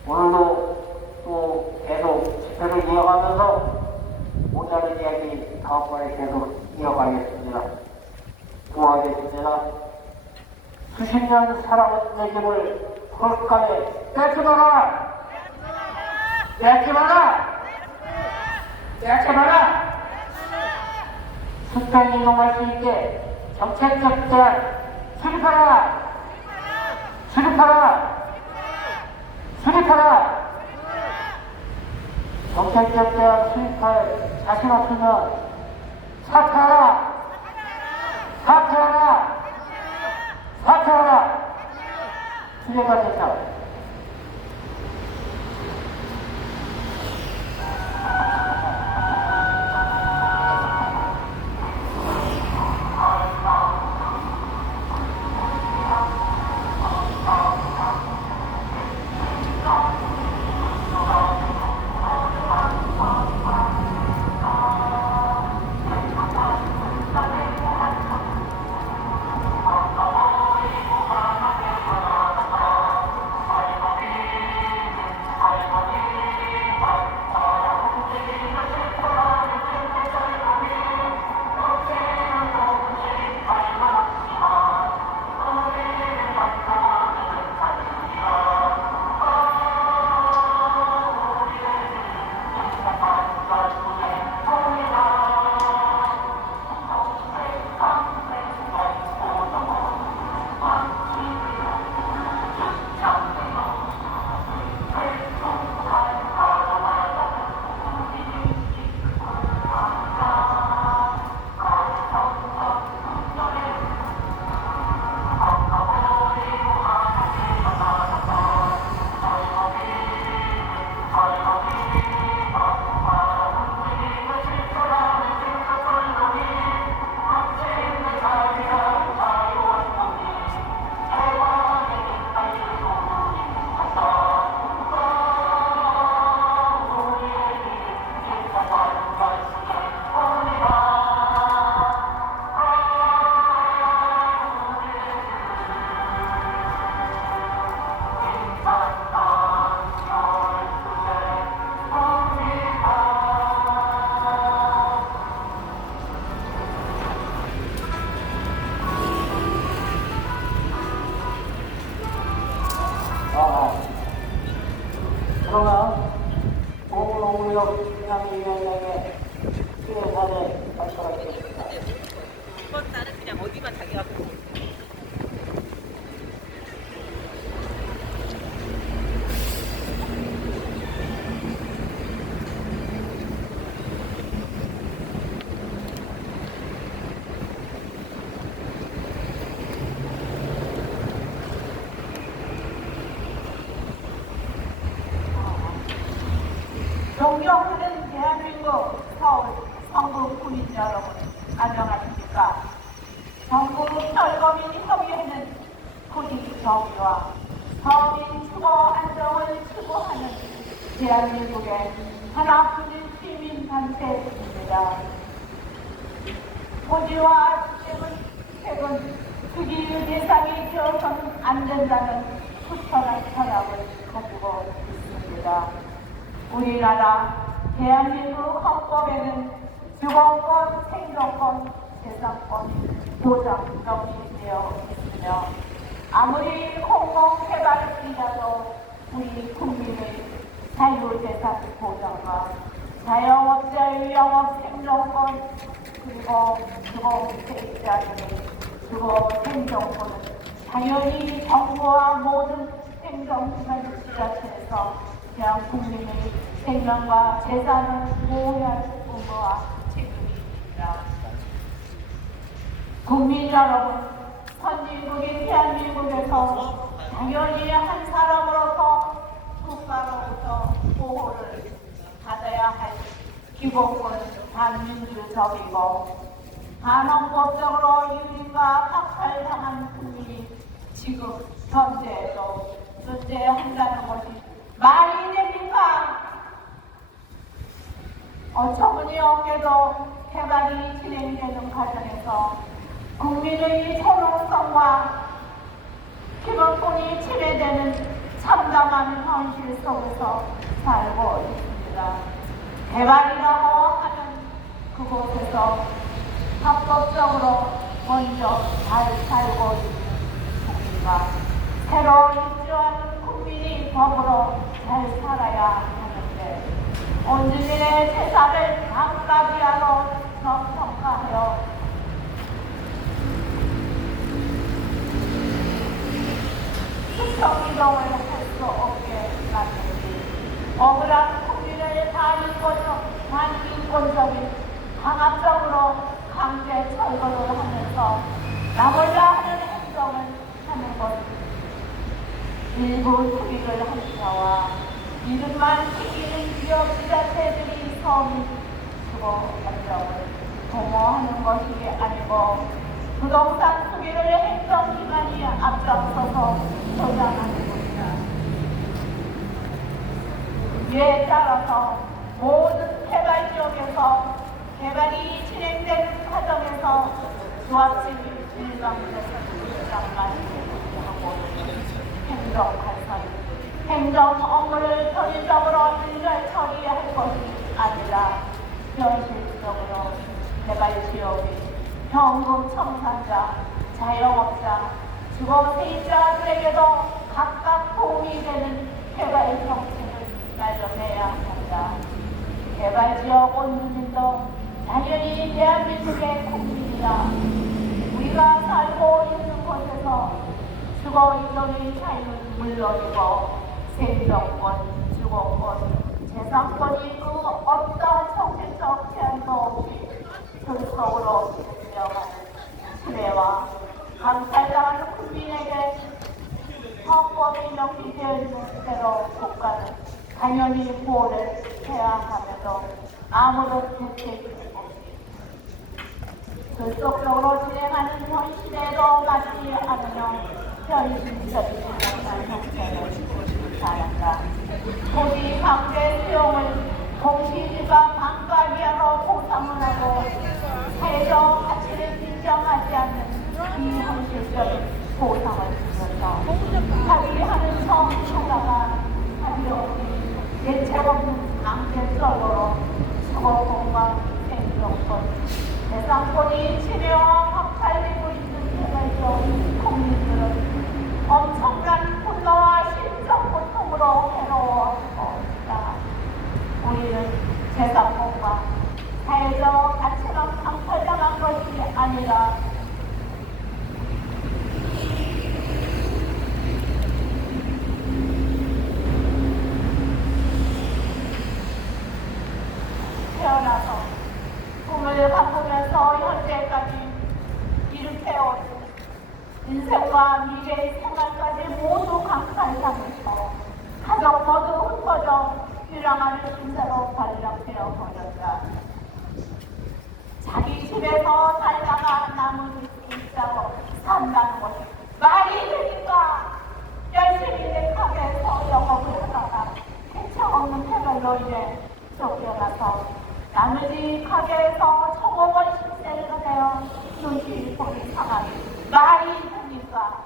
오늘도 또 계속 집회를 이어가면서 모자른 이야기 다음번에 계속 이어가겠습니다. 구하겠습니다. 수십 년 살아온 내 집을 헐값에 뺏지 마라! 뺏지 마라! 뺏지 마라! 수평 이동할 수 있게 정책적 대안 수립하라! 수립하라! 수립하라! 정책적 대안 수립할 자신 없으면 사퇴하라! 사퇴하라! 사퇴하라! 수혜가 됐다. 국민연맹의 기획안에 발표하겠습니다. 이번 달은 그냥 어디만 자기가 보고 존경하는 대한민국 서울 성북 구민 여러분, 안녕하십니까? 전국 철거민 협의회는 국익 정의와 서민 주거 안정을 추구하는 대한민국의 하나뿐인 시민단체입니다. 토지와 주택은 투기 대상이 되어서는 안 된다는 굳건한 철학을 가지고 있습니다. 우리나라 대한민국 헌법에는 주거권, 생존권, 재산권 보장령이 되어 있으며 아무리 공공개발이라도 우리 국민의 자유재산 보장과 자영업자의 영업 생존권 그리고 주거세입자들의 주거 생존권은 당연히 정부와 모든 행정기관을 지자체에서 대한 국민의 생명과 재산을 보호해야 할 의무와 책임입니다. 국민 여러분, 선진국인 대한민국에서 당연히 한 사람으로서 국가로부터 보호를 받아야 할 기본권 반민주적이고 반헌법적으로 유린과 박탈당한 국민이 지금 현재에도 존재한다는 것이 말이 됩니까? 어처구니없게도 개발이 진행되는 과정에서 국민의 포용성과 기본권이 침해되는 참담한 현실 속에서 살고 있습니다. 개발이라고 하는 그곳에서 합법적으로 먼저 잘 살고 있는 국민과 새로 입주하는 국민이 더불어 잘 살아야 하는데 온주민의 재산을 반가기하로 평가하여 수평 이동을 할 수 없게 만들기 억울한 국민을 반인권적인 강압적으로 강제 철거를 하면서 나몰라 하는 행동을 하는 것입니다. 일부 투기를 한 자와 이름만 지키는 기업 지자체들이 서민 주거 안정을 도모하는 것이 아니고 부동산 투기를 행정기관이 앞장서서 조장하는 것이다. 이에 따라서 모든 개발 지역에서 개발이 진행되는 과정에서 조합집이 일방적인 입장만 하고 행정 업무를 효율적으로 일절 처리할 것이 아니라 현실적으로 개발 지역의 현금 청산자, 자영업자, 주거세입자들에게도 각각 도움이 되는 개발 정책을 마련해야 한다. 개발 지역 원주민도 당연히 대한민국의 국민이다. 우리가 살고 있는 곳에서 주거 이동의 자유는 물론이고 생존권, 주거권, 재산권이 그 어떤 정책적 제한도 없이 절속으로 증명하는 신뢰와 강탈당하는 국민에게 헌법이 명시되어 있는 대로 국가는 당연히 보호를 해야 하면서 아무런 대책이 없이 절속적으로 진행하는 현실에도 맞지 않으며 현실적이지 못한 형태를 말한다. 토지 강제 수용을 공시지가 반가기하로 보상을 하고 사회적 가치를 인정하지 않는 비현실적인 보상을 주면서 합의하는 성사가 합의 없이 대책 없는 강제적으로 주거권과 생존권, 재산권이 침해와 박탈되고 있는 개발적 국민들은 엄청난 분노와 심적 고통으로 괴로워하고 있다. 우리는 재산권과 인간과 사회적 가치만 강탈당한 것이 아니라 태어나서 꿈을 바꾸면서 현재까지 이렇게온 인생과 미래의 생활까지 모두 강탈당해서 가족 모두 흩어져 유랑하는 인사로 발령되어 버렸다. 자기 집에서 살다가 남은 있다고 산다는 것이 말이 되니까 열심히 내 가게에서 영업을 하다가 대책 없는 폐별로 인해 쫓겨나서 나머지 가게에서 청원을 신세를 하며 눈치 보기 상하니 말이 되니까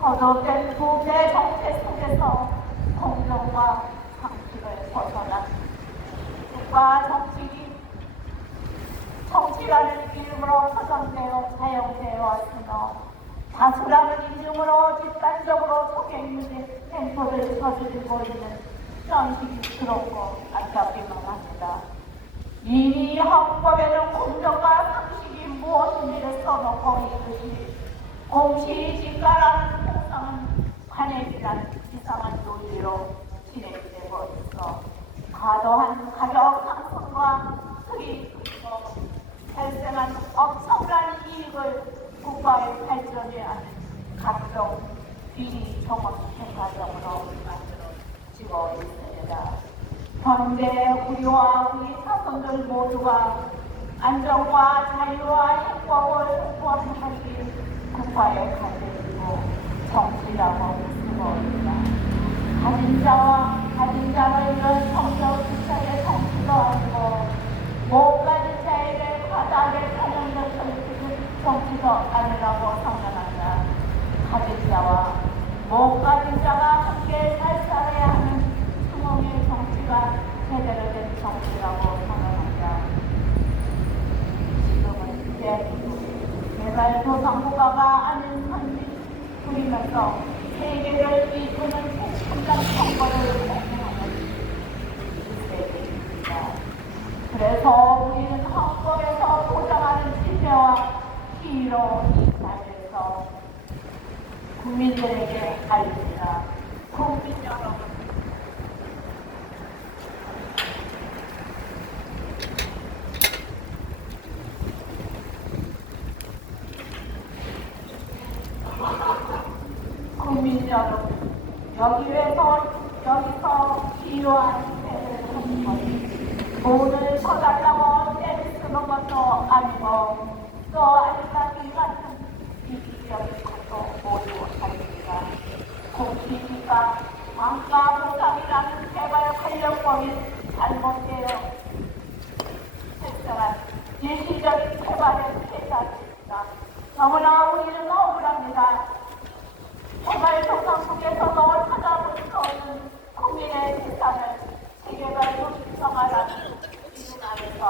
거듭된 부패 정체 속에서 공정과 상식을 벗어난 국가 정치라는 이름으로 포장되어 사용되어 왔으며 다수라는 이름으로 집단적으로 속에 있는 행포를 저지르고 있는 현실이 부럽고 안타깝기만 합니다. 이미 헌법에는 공정과 상식이 무엇인지를 써놓고 있듯이 공시지가라는 통상은 관행이란 이상한 논리로 진행되고 있어 과도한 가격 상승과 수익 발생한 엄청난 이익을 국가의 발전에 하는 각종 비리 정원 행사정으로 만들어지고 있습니다. 현재 우리와 우리 자손들 모두가 안정과 자유와 행복을 원하기 국가의 가치이고 정치라고 쓰고 있다. 가진 자와 가진 자를 이런 성적 주체의 정치도 아니고 못 가진 자에게 과다하게 편향된 정치도 아니라고 선언한다. 가진 자와 못 가진 자가 함께 잘 살아야 하는 수공의 정치가 제대로 된 정치라고 선언한다. 지금은 대한민국 개발도상국가가 아닌 선진 부리면서 세계를 이끄는 핵심적 선거를 공유하는 시대입니다. 그래서 우리는 헌법에서 보장하는 신뢰와 희로 이 자리에서 국민들에게 알립니다. 국민 여러분, 국민 여러분, 여기서 필요한 일을 하는 것이 돈을 쳐달라고 때를 쓰는 것도 아니고 또 알까기 같은 이기적인 것도 모두 아닙니다. 공시지가 왕가 보상이라는 개발 활용법이 잘못되어 발생한 일시적인 개발의 피해자입니다. 너무나 우리는 억울합니다. 개발도상국에서도 찾아볼 수 없는 국민의 재산을 세계발 도시성화라는 이름 아래서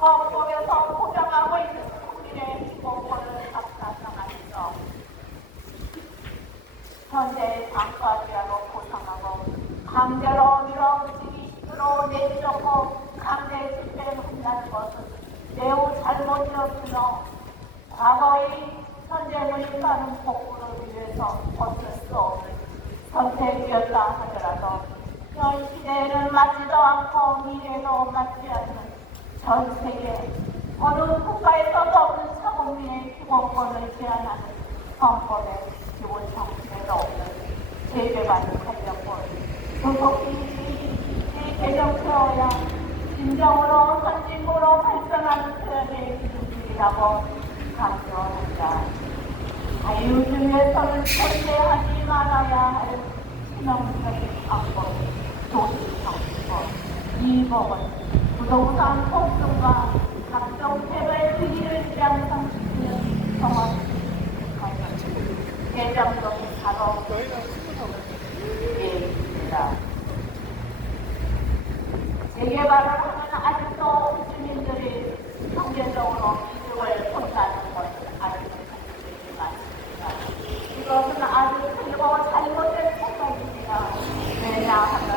헌법에서 보장하고 있는 국민의 기본권을 박탈당하면서 현재의 방과제로 보상하고 강제로 밀어붙이기식으로 내리놓고 강제 집행을 한다는 것은 매우 잘못되었으며 과거의 전쟁을 따른 복구를 위해서 어쩔 수 없는 선택이었다 하더라도 현 시대에는 맞지도 않고 미래도 맞지 않는 전 세계 어느 국가에서도 없는 자국민의 기본권을 제한하는 헌법의 기본 정신에도 없는 세계관의 활력권 조속히 개정되어야 진정으로 선진국으로 발전하는 세대의 기준이라고 강조한다. 자유주의에서는 존재하지 말아야 할 신앙적인 방법, 도시정치법, 이 법은 부동산 폭등과 각종 개발 비리를 양상시키는 정확히 개정적인 바로 예입니다. 재개발을 하면 아직도 주민들이 경제적으로 이득을 본다는 것을 알고 있는 많습니다. 이것은 아주 틀리고 잘못된 생각입니다. 왜냐하면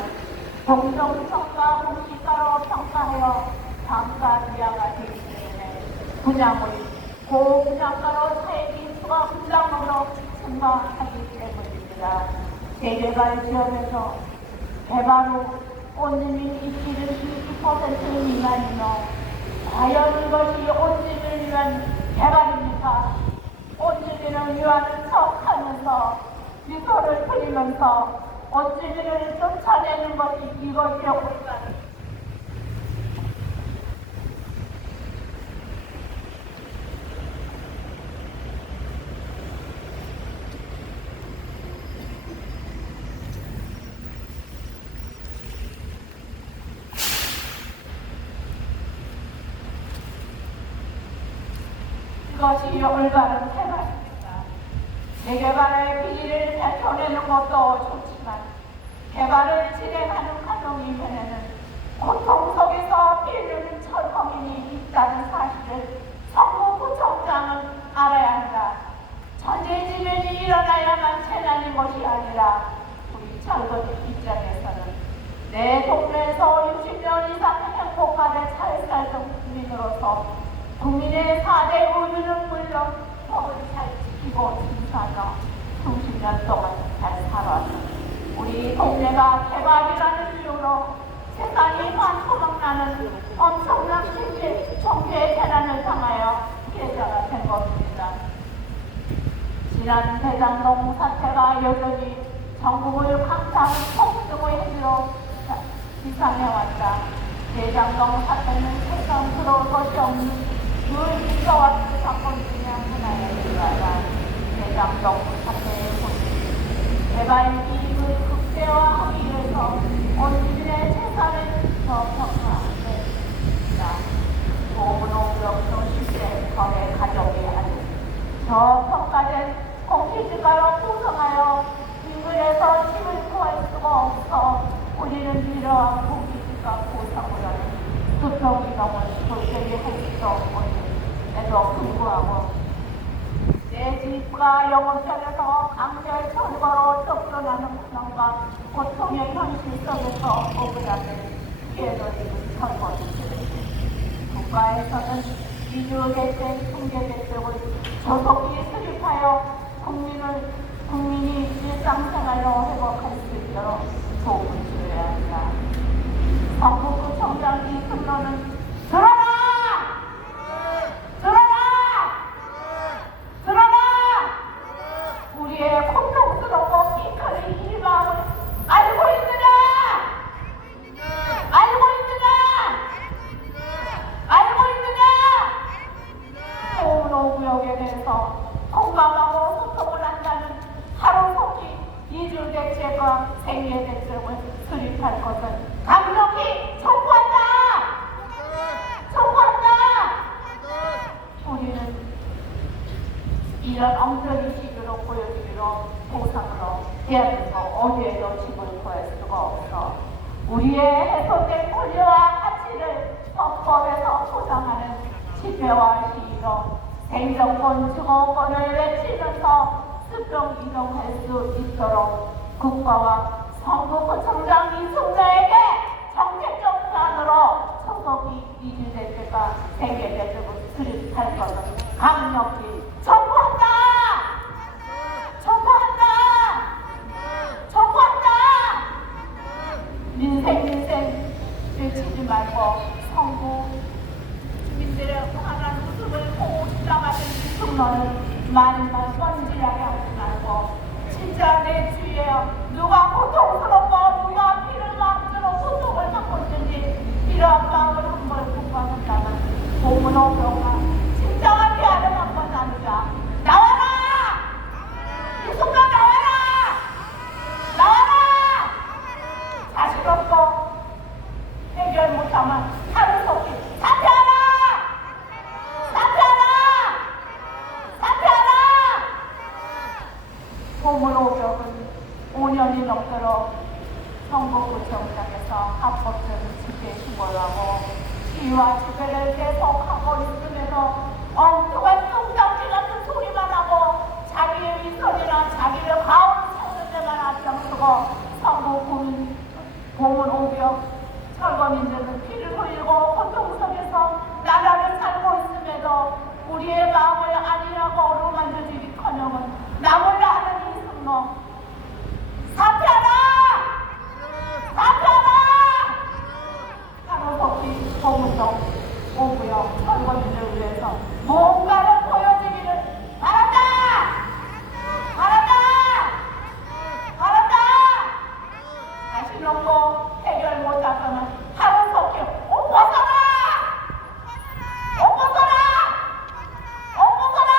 공정성과 공시가로 평가하여 장가리아가 되기 때문에 분양물이 고분양가로 세진수가 분양으로 증가하기 때문입니다. 재개발 지역에서 개발 후 온주민 입지를 20% 미만이며 과연 이것이 온주민을 위한 개발입니까? 온주민을 위한 척하면서 미소를 그리면서 온주민을 쫓아내는 것이 이것이 올까? 이것이 올바른 개발입니다. 재개발의 비리를 밝혀내는 것도 좋지만 개발을 진행하는 과정이면에는 고통 속에서 피해를 철거민이 있다는 사실을 성북구청장은 알아야 한다. 천재지변이 일어나야만 재난인 것이 아니라 우리 철거민 입장에서는 내 동네에서 60년 이상 행복하게 잘 살던 국민으로서 국민의 4대 의무는 물론 법을 잘 지키고 준수하며 수십 년 동안 잘 살아왔다. 우리 동네가 개발이라는 이유로 세상이 반토막 나는 엄청난 총기의 재난을 당하여 피해자가 된 것입니다. 지난 대장동 사태가 여전히 전국을 강타하는 폭등의 행위로 비상해왔다. 대장동 사태는 세상 들어올 것이 없는 늘 있어왔던 사건 중에 하나입니다. 대장동 사태의 본질, 개발 이익을 극대화하기 위해서 온주민의 재산을 더 평가합니다. 도문호구역도 실제 거래 가족이 아닌 저평가된 공시지가로 구성하여 인근에서 집을 구할 수가 없어 우리는 이러한 공시지가 구성을 하는 수평이동을 도저히 할 수 없음에도 불구하고 내 집과 영업장에서 강제 철거로 쫓겨나는 고난과 고통의 현실 속에서 억울하게 피해를 철거입니다. 국가에서는 이주개택, 통계개택을 조속히 수립하여 국민이 일상생활로 회복할 수 있도록 도움을 주어야 한다. 성북구청장 이승로는 들어라! 들어라! 들어라! 우리의 고통스럽고 피크를 이 마음을 알고 있느냐? 알고 있느냐? 알고 있느냐? 도문호구역에 대해서 공감하고 소통을 한다는 하루속히 이주대책과 생계대책을 수립할 것은 강력히 촉구한다! 촉구한다! 우리는 이런 엉터리 시기로 보여주기로 보상으로 대한민국 어디에도 집을 구할 수가 없어 우리의 해소된 권리와 가치를 헌법에서 보장하는 집회와 시위로 생존권, 주거권을 외치면서 수평 이동할 수 있도록 국가와 성북구청장 이승로에게 정책적 plan으로 소속이 이주대책과 생계대책을 수립할 것을 강력히 촉구한다! 촉구한다! 촉구한다! 민생 외치지 말고 성북 주민들의 환한 웃음을 보고 싶다마는 이승로는 말만 번지하게 하지 말고 진짜 내 주위에 누가 고통스럽고 누가 피를 마음대로 고통을 받고 있는지 이러한 마음을 한번 공감한다면 도문호구역과 진정한 대화를 한번 나누자. 나와라! 이승로 나와라! 나와라! 자신 없고 해결 못하면 하루속히 사퇴하라! 사퇴하라! 사퇴하라! 도문호구역은 5년이 넘도록 성북구청장에서 합법적인 집회 신고를 하고 시위와 집회를 계속하고 있음에도 엉뚱한 뚱땅지 같은 소리만 하고 자기의 위선이나 자기를 가오를 찾는 데만 앞장서고 성북 도문호구역 철거민들은 피를 흘리고 고통 속에서 법무성, 오구역, 선거인을 위해서 뭔가를 보여주기를 바란다! 바란다! 바란다! 다시 놓고 해결 못하거나 하루 속히 옷 벗어라! 옷 벗어라! 옷 벗어라!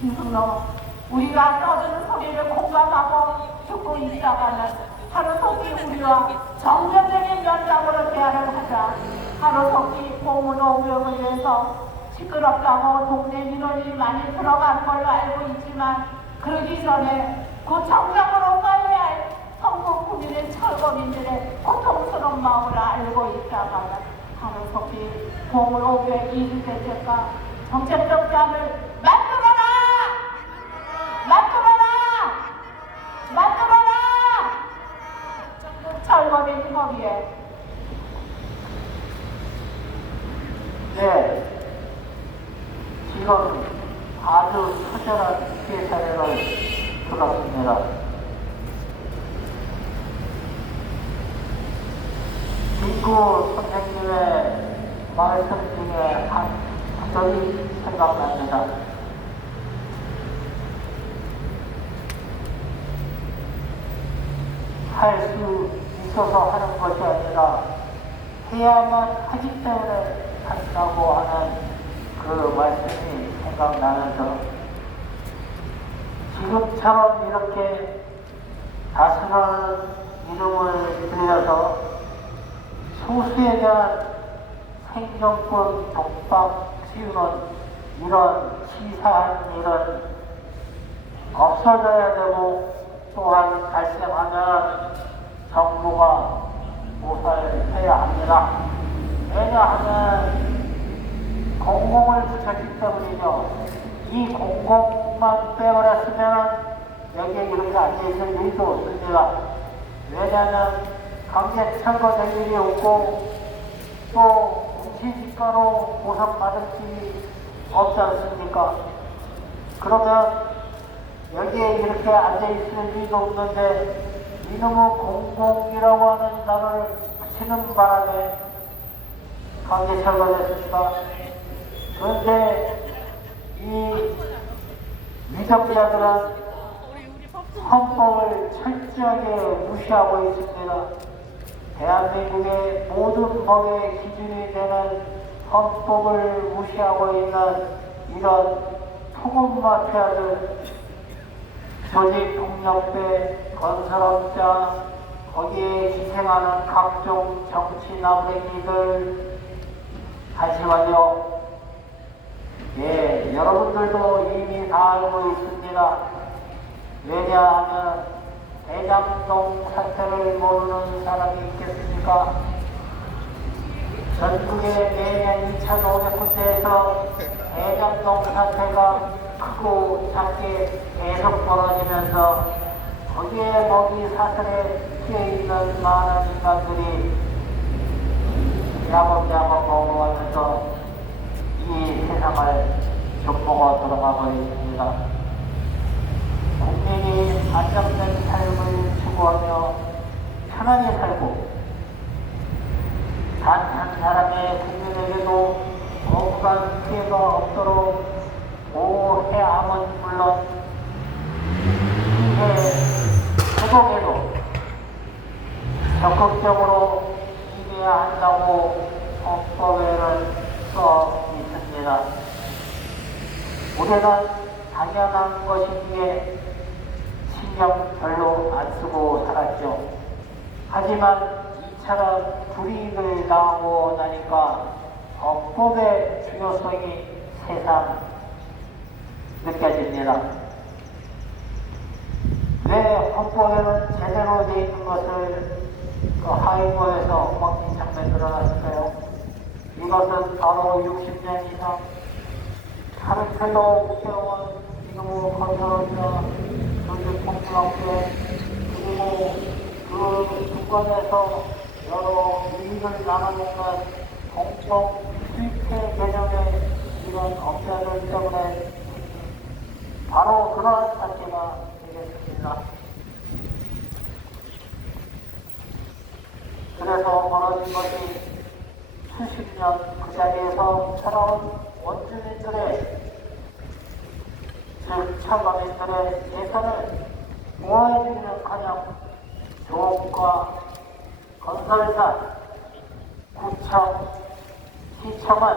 김승로, 우리가 떠드는 소리를 공감하고 듣고 있다가는 하루 속히 우리와 정전적인 면담으로 대화를 하자. 하루 속히 보문 오구역을 위해서 시끄럽다고 동네 민원이 많이 들어간 걸로 알고 있지만 그러기 전에 구청장으로 관리할 성북 구민의 철거민들의 고통스러운 마음을 알고 있다가는 하루 속히 보문 오구역 이주대책과 정책적 제안을 만들어라! 만들어라! 만들어라! 전국 철거민 협의회. 네, 지금 아주 처절한 피해 사례를 들었습니다. 김구 선생님의 말씀 중에 한 구절이 생각납니다. 할 수 있어서 하는 것이 아니라 해야만 하기 때문에 한다고 하는 그 말씀이 생각나면서 지금처럼 이렇게 다스라는 이름을 들여서 소수에 대한 생존권 독박 씌우는 이런 치사한 일은 없어져야 되고 또한 발생하면 정부가 모살해야 합니다. 왜냐하면 공공을 붙였기 때문이죠. 이 공공만 빼버렸으면 여기에 이렇게 앉아있을 일도 없습니다. 왜냐하면 강제 철거될 일이 없고 또 공시지가로 보상받을 일이 없지 않습니까? 그러면 여기에 이렇게 앉아있을 일도 없는데 이놈의 공공이라고 하는 단어를 붙이는 바람에 강제 철거됐습니다. 그런데 이 위정자들은 헌법을 철저하게 무시하고 있습니다. 대한민국의 모든 법의 기준이 되는 헌법을 무시하고 있는 이런 토건 마피아들, 조직폭력배, 건설업자, 거기에 희생하는 각종 정치 나부랭이들, 잠시만요. 예, 여러분들도 이미 다 알고 있습니다. 왜냐하면 대장동 사태를 모르는 사람이 있겠습니까? 전국의 매년 2차 노래콘대에서 대장동 사태가 크고 작게 계속 벌어지면서 거기에 먹이 사슬에 피해 있는 많은 인간들이 야금야금 먹어가면서 이 세상을 족보고 돌아가 버렸습니다. 국민이 안정된 삶을 추구하며 편하게 살고 단 한 사람의 국민에게도 억울한 피해가 없도록 보호해야 함은 물론 피해 회복에도 적극적으로 임해야 한다고 헌법에는 써 있습니다. 우리는 당연한 것이기에 신경 별로 안 쓰고 살았죠. 하지만 이처럼 불이익을 당하고 나니까 헌법의 중요성이 새삼 느껴집니다. 왜 헌법에는 제대로 되어 있는 것을 그 하위부에서 엉망진창에 드러났을까요? 이것은 바로 60년 이상 하루fellow 국회의원, 지금의 건설업자, 조직폭력배, 그리고 그 주권에서 여러 이익을 나눠먹는 공적 수익회 개념의 이런 업자들 때문에 바로 그러한 사태가 되겠습니다. 그래서 벌어진 것이 70년 그 자리에서 살아온 원주민들의 즉 철거민들의 재산을 모아주기는커녕 조업과 건설사, 구청, 시청은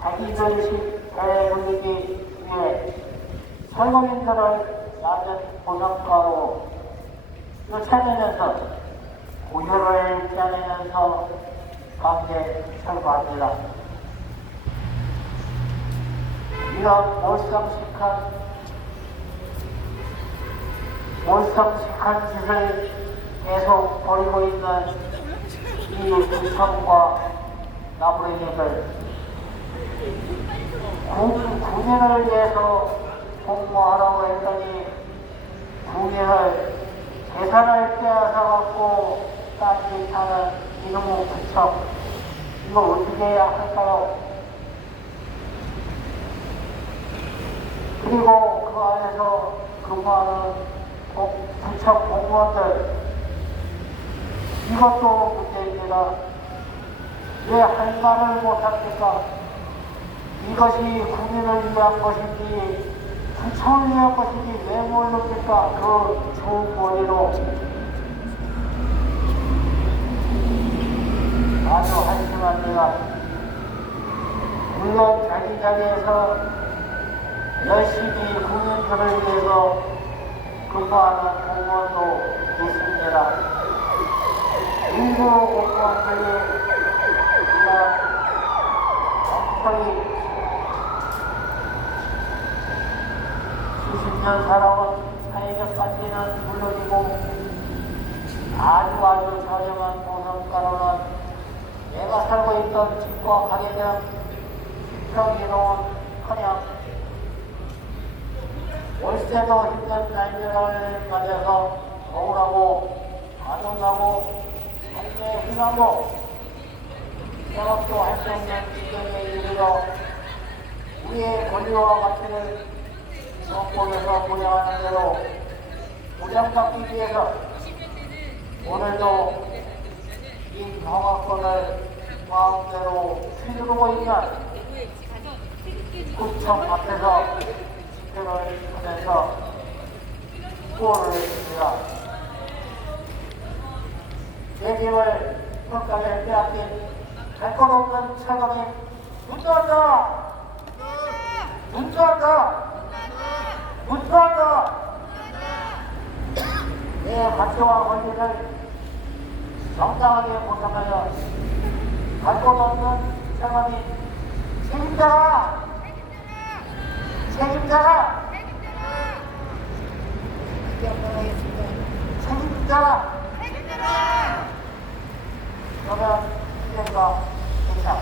자기들식 대물리기 위해 철거민들을 낮은 보상가로 쫓아내면서 고효를 짜내면서 강제 철거합니다. 이런 몰상식한 짓을 계속 벌이고 있는 이 구청과 나부랭이들 9년을 위해서 공모하라고 했더니 9년을 재산을 빼앗아갖고 딴짓하는 이놈의 구청 이거 어떻게 해야 할까요? 그리고 그 안에서 근무하는 구청 공무원들 이것도 문제입니다. 왜 할 말을 못합니까? 이것이 국민을 위한 것인지 구청을 위한 것인지 왜 모릅니까? 그 좋은 머리로 아주 한심합니다. 물론 자기 자리에서 열심히 국민들을 위해서 근무하는 공무원도 있습니다. 일부 공무원들이 엉터리 70년 살아온 사회적 가치는 물론이고 아주 저렴한 보상가로는 내가 살고 있던 집과 가게는 평이로운커녕 월세도 힘든 날짜를 맞아서 억울하고 가난하고 삶에 희망하고 생각도 할 수 없는 지경에 이르러 우리의 권리와 가치를 정권에서 보장하는 대로 보장받기 위해서 오늘도 이 방어권을 마음대로 휘두르고 있는 구청 앞에서 집회를 하면서 구호를 했습니다. 대림을 평가를 빼앗긴 갈 것 없는 철거민 분노한다! 분노한다! 분노한다! 내 가치와 권리를 정당하게 보상하여 갈 것 없는 철거민 책임져라! 책임져라! 책임져라! 그러면 시대가 괜찮아.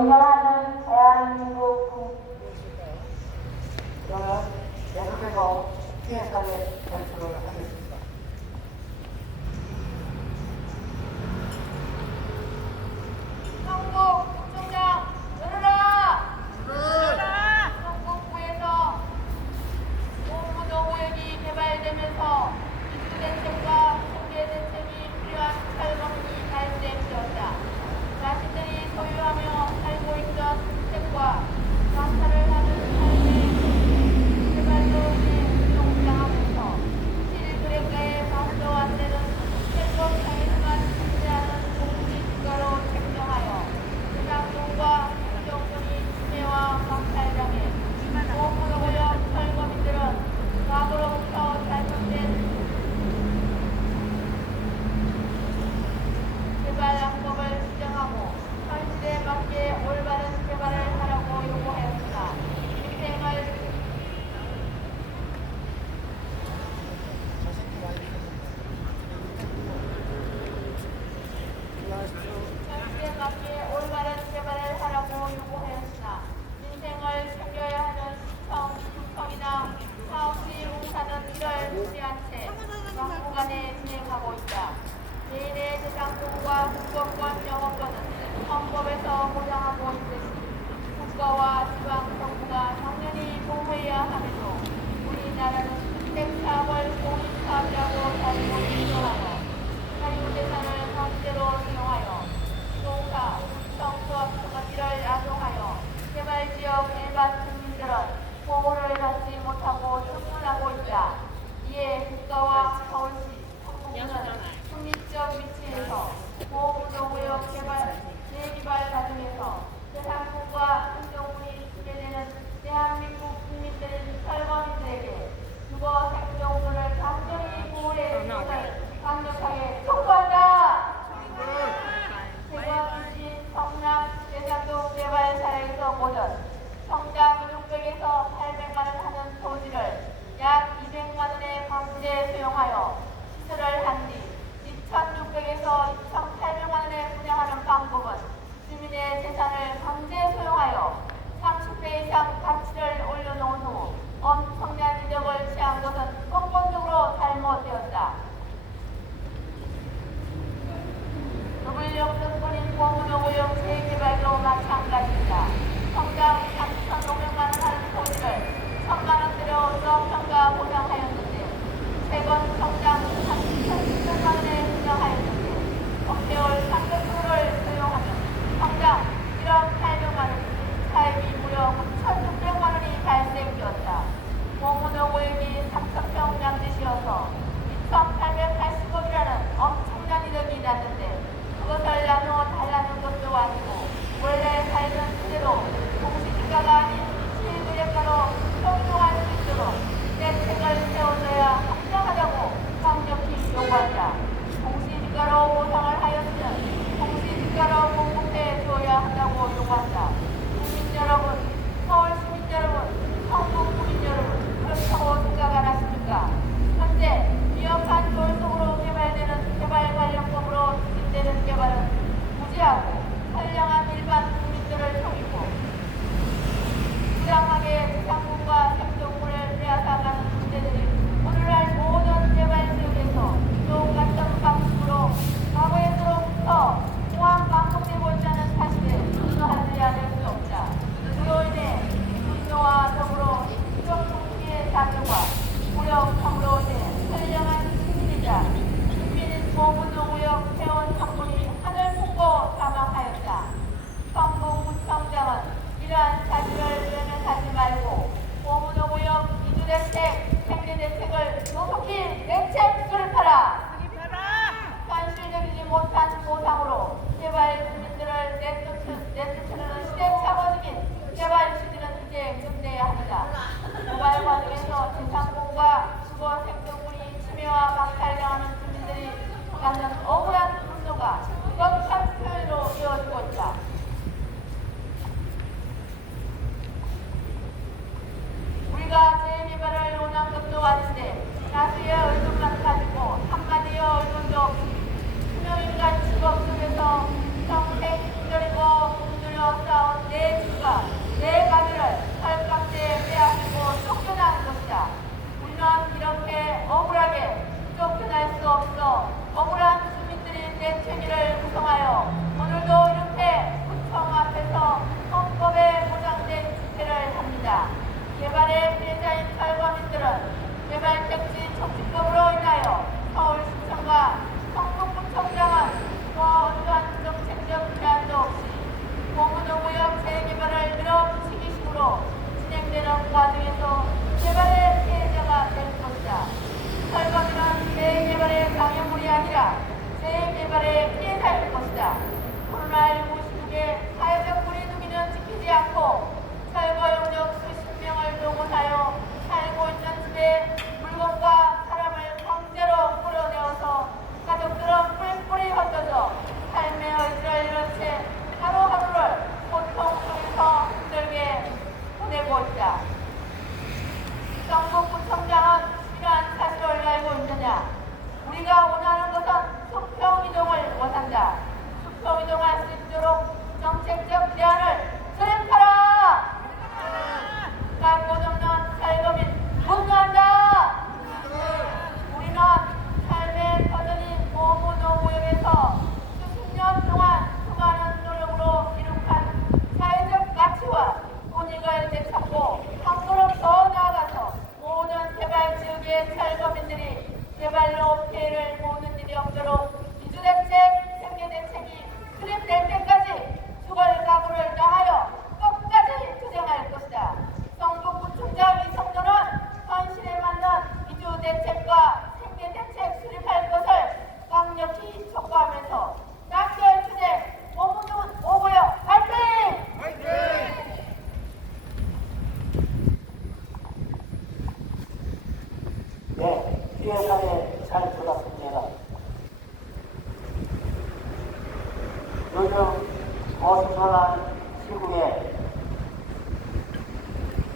존경하는 대한민국 저는 계속해서 시행사에 발표를 하겠습니다. 성북 구청장 열어라! 성북구에서 동부동호역이 개발되면서 이주대책과 경제대책이 필요한 철거문이 발생되었다. 자신들이 소유하며 살고 있던 주택과 장사를 하는 삶의 개발로에 운동장하면서 실그램가에 맞서 안 되는 채권 사회만 존재하는 공시 국가로 책정하여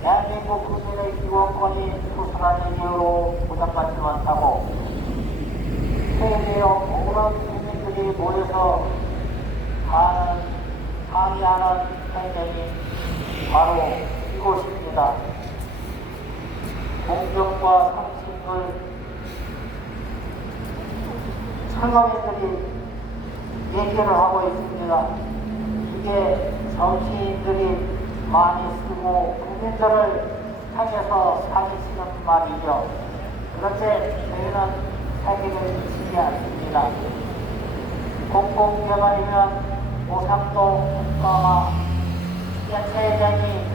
대한민국 국민의 기본권이 수술하는 이유로 보장받지 못하고 세계의 온갖 국민들이 모여서 항의하는 행정이 바로 이곳입니다. 공정과 상식을 철거민들이 얘기를 하고 있습니다. 이게 정치인들이 많이 쓰고 국민들을 향해서 사기치는 말이죠. 그런데 저희는 사기를 치지 않습니다. 공공개발이면 보상도 국가와 연체장이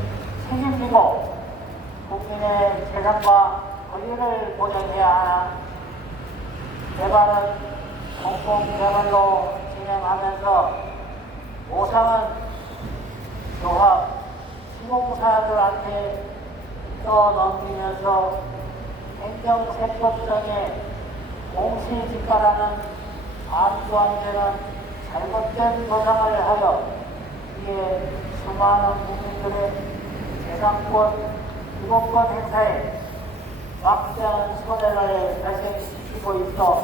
책임지고 국민의 재산과 권리를 보장해야 하나 개발은 공공개발로 진행하면서 보상은 조합, 시공사들한테 떠넘기면서 행정세법상에 공시지가라는 말도 안 되는 잘못된 보상을 하여 이에 수많은 국민들의 재산권, 기본권 행사에 막대한 손해를 발생시키고 있어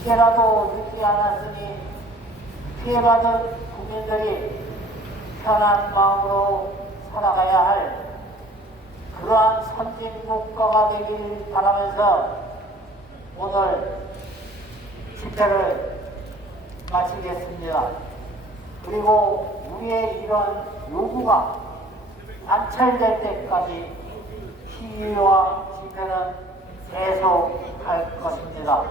이제라도 늦지 않았으니 피해받은 국민들이 편한 마음으로 살아가야 할 그러한 선진국가가 되길 바라면서 오늘 집회를 마치겠습니다. 그리고 우리의 이런 요구가 관철될 때까지 시위와 집회는 계속할 것입니다.